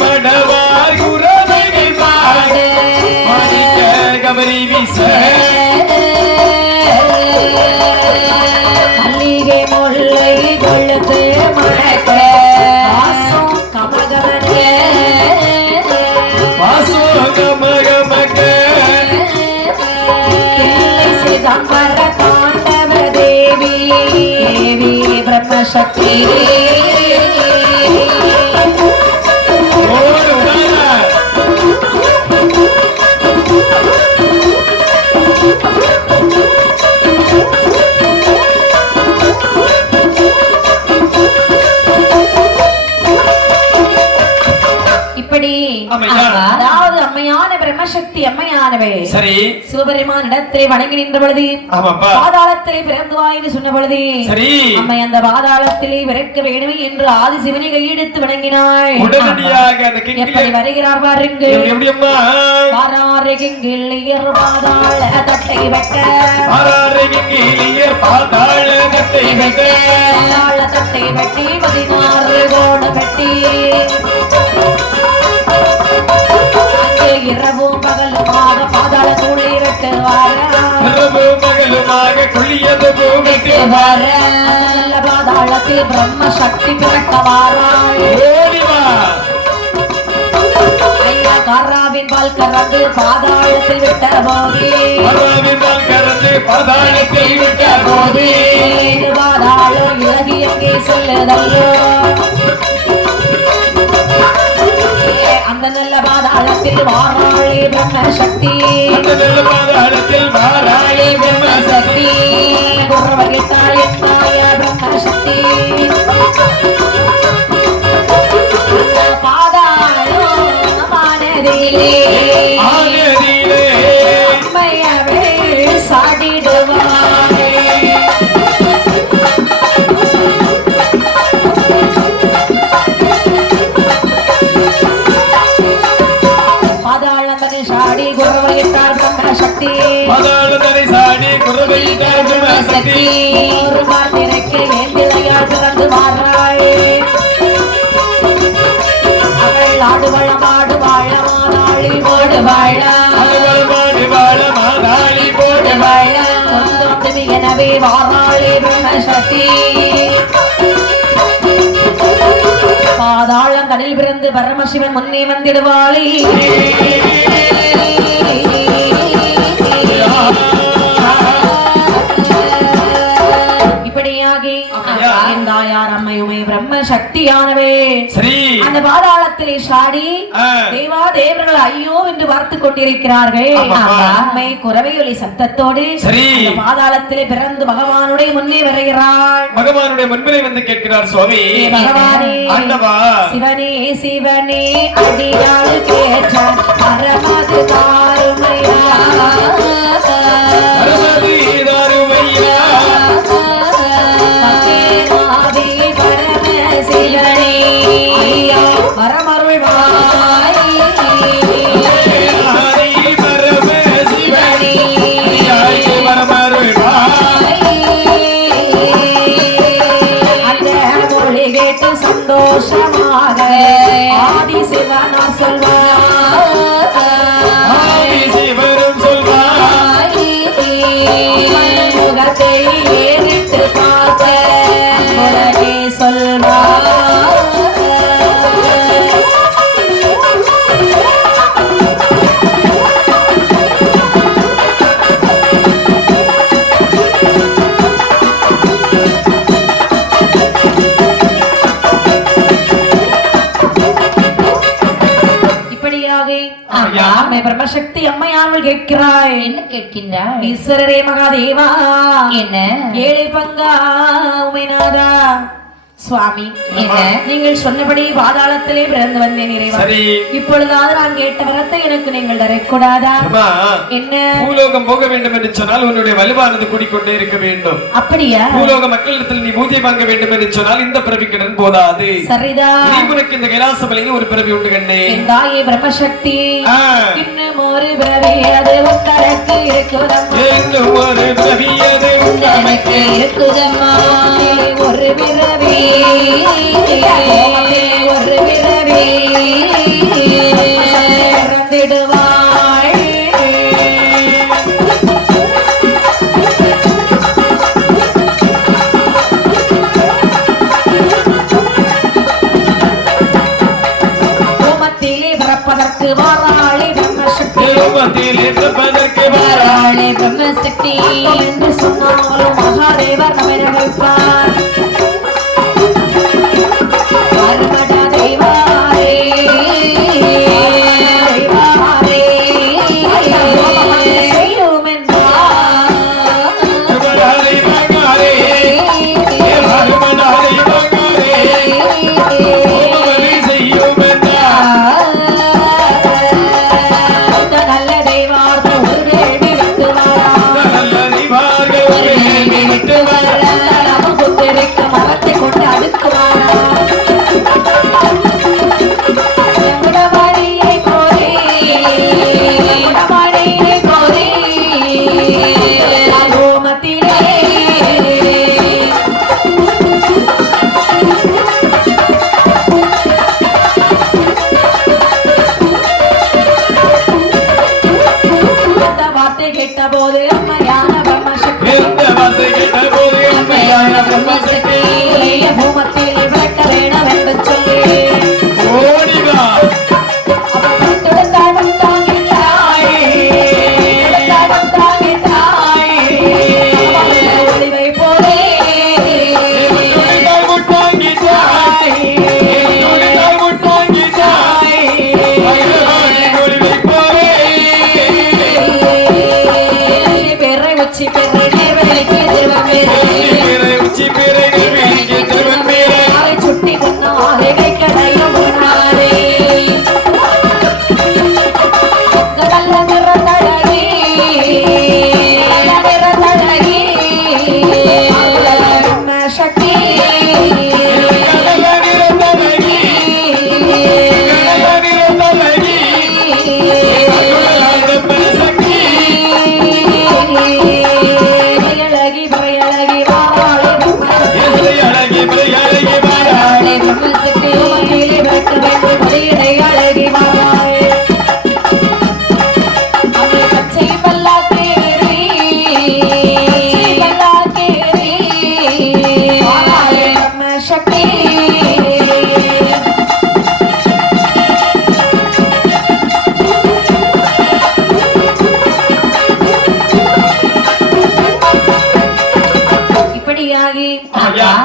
மடவார் குறவைகள் பாடு கவரி வீச மல்லிகை முல்லை கொழுத்து மணக்க பிரம்மசக்தி இப்படி அதாவது அம்மையான பிரம்மசக்தி அம்மையானவை சரி சிவபெருமான் இடத்திலே வணங்கி நின்ற பொழுது பாதாளத்திலே பிறந்து வா என்று சொன்ன பொழுது சரி அம்மை அந்த பாதாளத்திலே பிறக்க வேணுமே என்று ஆதி சிவனை கையெடுத்து வணங்கினாள் உடனடியாக அந்த எப்படி வருகிறார் பாருங்கள் வாராறு கிங்கிலியர் பாதாள தட்டை வெட்ட வாராறு கிங்கிலியர் பாதாள தட்டை வெட்ட பாதாள தட்டை வெட்டி 16 கோடு வெட்டி இரவும் பகலுமாக பாதாள தூளை வெட்டு இரவும் பகலுமாக குளியது வெட்டு நல்ல பாதாளத்தில் பிரம்ம சக்தி பிறக்க வாராள் ஐயா காராவின் பால் கறந்து பாதாளத்தில் விட்ட போதே பாதாளத்தில் விட்ட போதே பாதாளம் இலகி எங்கே சொல்லுதல்லோ அந்த நல்ல பாதாளத்தில் வாராளே பிரம்மசக்தி பிரம்மசக்தி குறவகிட்டாள் என்னாய பிரம்மசக்தி பாதாளம் மனதிலே அம்மையவே சாடிடுவாரே பாதாள சாடி குறவகிட்டாள் பிரம்மசக்தி சக்தி பாதாளதனை சாடி குருவையிட்ட பிரம்மசக்தி ஒரு மாட்டிற்கு ஏந்திழையால் பிறந்து மாறாள் அவள் ஆடு வளம் ஆடு வாழ மாதாளி போடு வாழ மாடு வாழ மாதாளி போடு வாழ எனவே வாராளி பிரம்மசக்தி பாதாளம் கடலில் பிறந்து பரமசிவன் முன்னே வந்திடுவாளே இப்படியாகி என் தாயார் அம்மையுமே பிரம்ம சக்தியானவே அந்த பாதாளத்திலே சாடி தேவா தேவர்கள் ஐயோ என்று பார்த்து கொண்டிருக்கிறார்கள் அம்மை குரவையொலி சத்தத்தோடு பாதாளத்திலே பிறந்து பகவானுடைய முன்னே வருகிறாள் பகவானுடைய முன்பிலே வந்து கேட்கிறார் சுவாமி பகவானே சிவனே சிவனே அடியாள் கேட்ட பரமது தாருமையா சந்தோஷமாக ஆதி சிவனார் சொல்வார் ஆதி சிவரும் சொல்வார் முகத்தை ஏறிட்டு பார்த்த உடனே சொல்வார் பிரம்மசக்தி அம்மையாமல் கேட்கிறாய். என்ன கேட்கின்றாய்? ஈஸ்வரரே மகாதேவா, என்ன ஏழை பங்கா உமைநாதா சுவாமி, என்ன நீங்கள் சொன்னபடி பாதாளத்திலே பிறந்து வந்தேன் இறைவா. இப்பொழுதாவது நான் கேட்ட வரத்தை எனக்கு நீங்கள் தரக்கூடாதா? என்ன பூலோகம் போக வேண்டும் என்று சொன்னால் உன்னுடைய வலுவானது கூடிக்கொண்டே இருக்க வேண்டும். அப்படியா? பூலோக மக்களிடத்தில் நீ பூஜை வாங்க வேண்டும் என்று சொன்னால் இந்த பிறவி கடன் போதாது. சரிதான். உனக்கு இந்த கைலாசமலையில் ஒரு பிறவி உண்டு கண்ணே. தாயே பிரம்மசக்தி, இன்னும் ஒரு பிறவி அது உத்தரக்கு இருக்குதம்மா. இன்னும் ஒரு பிறவி அது உத்தரக்கு இருக்குதம்மா. ஒரு பிறவி ஒரு பிறவி இறந்திடுவாள். பூமத்திலே பிறப்பதற்கு வாராளி பிரம்மசக்தி, பூமத்திலே பிறப்பதற்கு வாராளி பிரம்மசக்தி என்று சொன்னாலும் மகாதேவர் நம்மை நினைப்பார். பூமத்திலே பிறக்க வேணும் என்று சொல்லி ஒளிவை போலே பெரை உச்சி பெரை நேர்வழிக்கு திருவம்பேரை சுட்டி கொண்டாலே கடையும் போனாலே நல்ல நிறத்தழகி சக்தி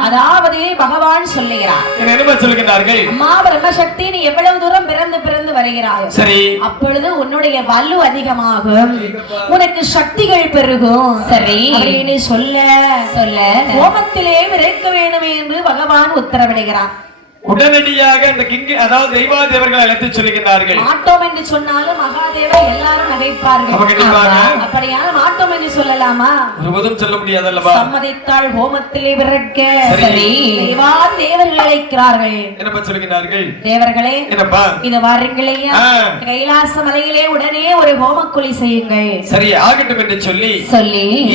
அதாவது பகவான் சொல்லுகிறார், என்ன சொல்லுகிறார்கள்? அம்மா பிரம்மசக்தி, நீ எவ்வளவு தூரம் பிறந்து வருகிறாய், சரி, அப்பொழுது உன்னுடைய வலு அதிகமாகும், உனக்கு சக்திகள் பெருகும். சரி, அப்படின்னு சொல்ல ஹோமத்திலே விரைக்க வேண்டும் என்று பகவான் உத்தரவிடுகிறார். உடனடியாக அந்த கிங்கி அதாவது தெய்வாதேவர்கள் அழைத்து சொல்லுகிறார்கள். மாட்டோம் என்று சொன்னாலும் மகாதேவர் எல்லாரும் நகைப்பார்கள். அப்படியான மாட்டோம் என்று சொல்லலாமா? ஒருபோதும் சொல்ல முடியாதல்லவா? சம்மதித்தால் ஹோமத்திலே விரைக்க சரி, தேவர்கள் அழைக்கிறார்கள். என்னப்பா சொல்லுகிறார்கள்? தேவர்களே, என்னப்பா இது வாருங்களையா, கைலாச மலையிலே உடனே ஒரு ஹோமக்குழி செய்யுங்கள். சரி, ஆகட்டும் என்று சொல்லி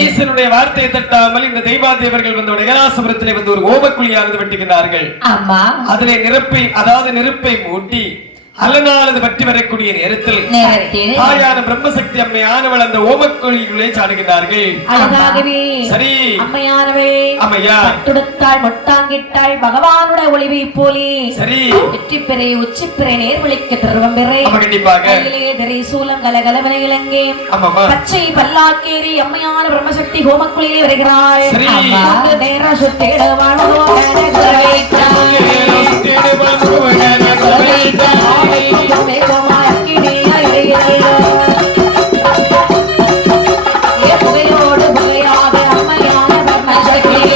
ஈசனுடைய வார்த்தையை தட்டாமல் இந்த தெய்வாதேவர்கள் வந்து கைலாசபுரத்திலே வந்து ஒரு ஹோமக்குழியானது வெட்டுகிறார்கள். ஆமா, அதிலே நெருப்பை மூட்டி அலனானது பற்றி வரக்கூடிய நேரத்தில் தாயான பிரம்மசக்தி அம்மையானவள் அந்த ஓமக்குழிகளை சாடுகிறார்கள். சரி, அம்மையானவள் மொட்டாங்கிட்டாய் பகவானுடைய ஒளிவை போலி. சரி, வெற்றி பெறை உச்சி பெறை நேர்வழிக்கு திருவம் பெறை கண்டிப்பாக சூலம் கலகலவனை இலங்கே பச்சை பல்லாக்கேரி அம்மையான பிரம்மசக்தி ஹோமக்குழியிலே வருகிறாள். நேரம் சுத்திடுவானோ புகையோடு புகையாக அம்மையான பிரம்மசக்தி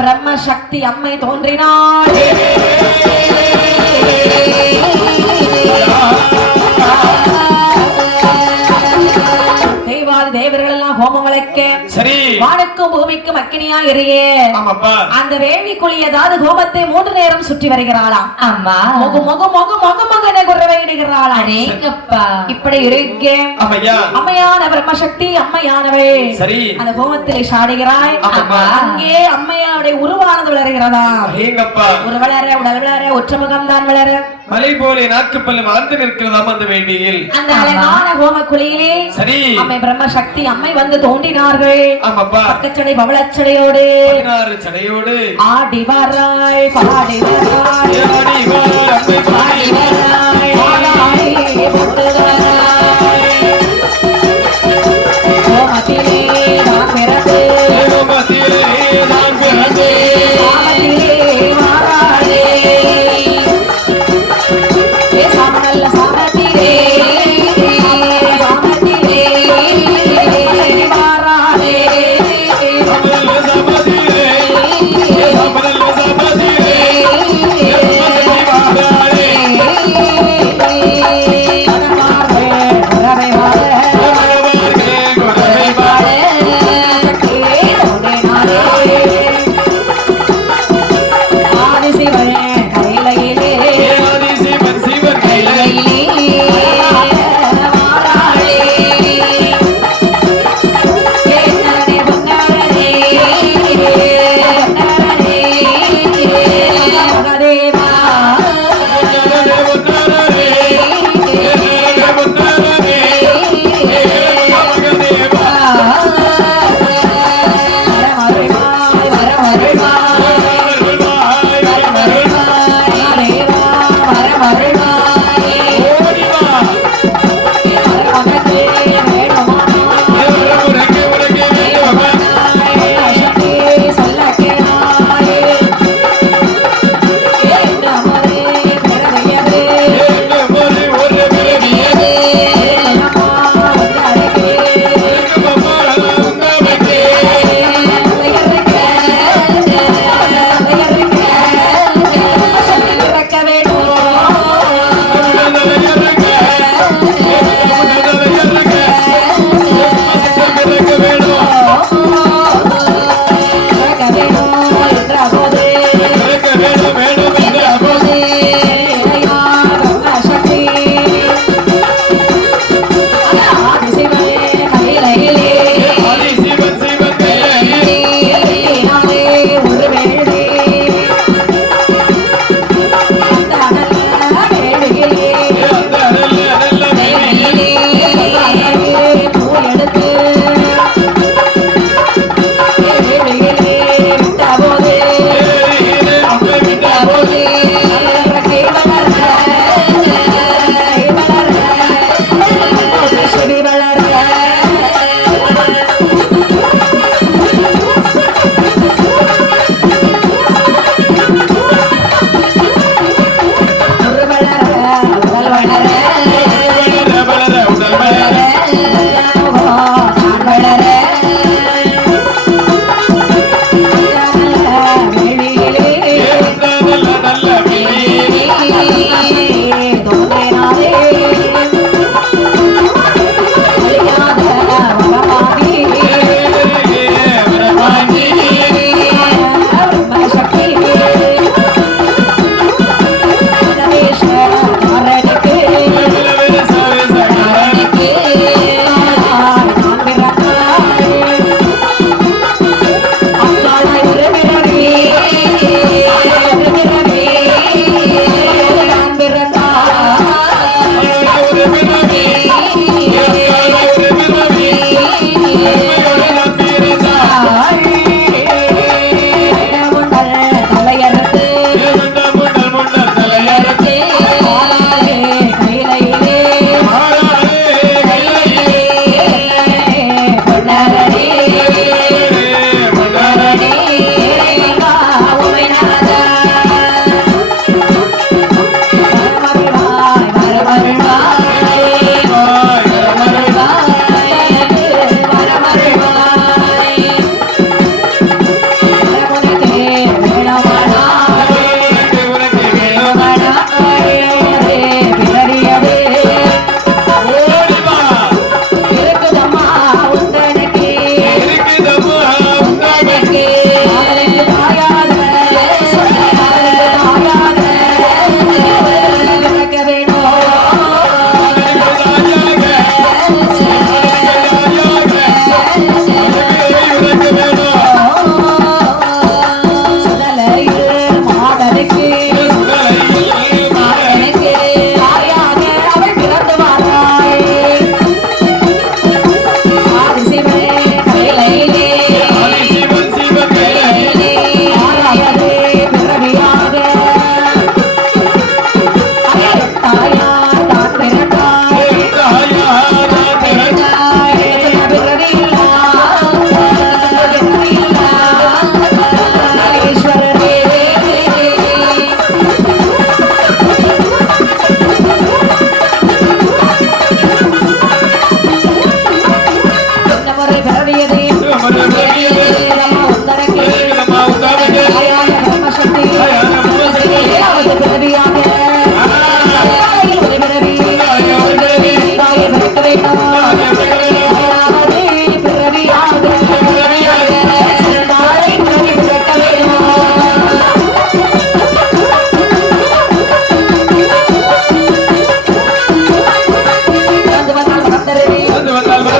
பிரம்மசக்தி அம்மை தோன்றினாள். தேவர்கள் எல்லாம் ஹோமம் வளைக்க சரி, வானுக்கும் பூமிக்கும் அக்கினியா எரியே அந்த வேள்வி குழி ஏதாவது ஹோமத்தை 3 நேரம் சுற்றி வருகிறாளாம். ஆமா, மொகு மொகு மொகு மொகு மொகனை குறவையிடுகிறாளாம். இப்படி இருக்கே அம்மையான பிரம்மசக்தி அம்மையானவள் சரி அந்த ஹோமத்திலே சாடுகிறாய். அங்கே அம்மையாவுடைய உருவானது வளர்கிறதா. ஒரு வளர உடல் வளர ஒற்றமுகம் தான் வளர மலை போல நாக்குப்பல்ல வளர்ந்து நிற்கிறதாம் அந்த வேள்வியில். அந்த அழகான ஹோம குழியிலே சரி அம்மை பிரம்மசக்தி அம்மை வந்து தோன்றினார்கள். பக்கச்சடை பவளச்சடையோடு 16 சடையோடு ஆடி வராய் பாடி வராய் ஆடி வராய் பாடி வராய் ஆடி போட்டு வராய் ஹோமத்திலே நான் பிறந்து ஹோமத்திலே நான் பிறந்து ஹோமத்திலே வாராளே ஏ சாமல்ல சாமத்திலே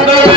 வந்தது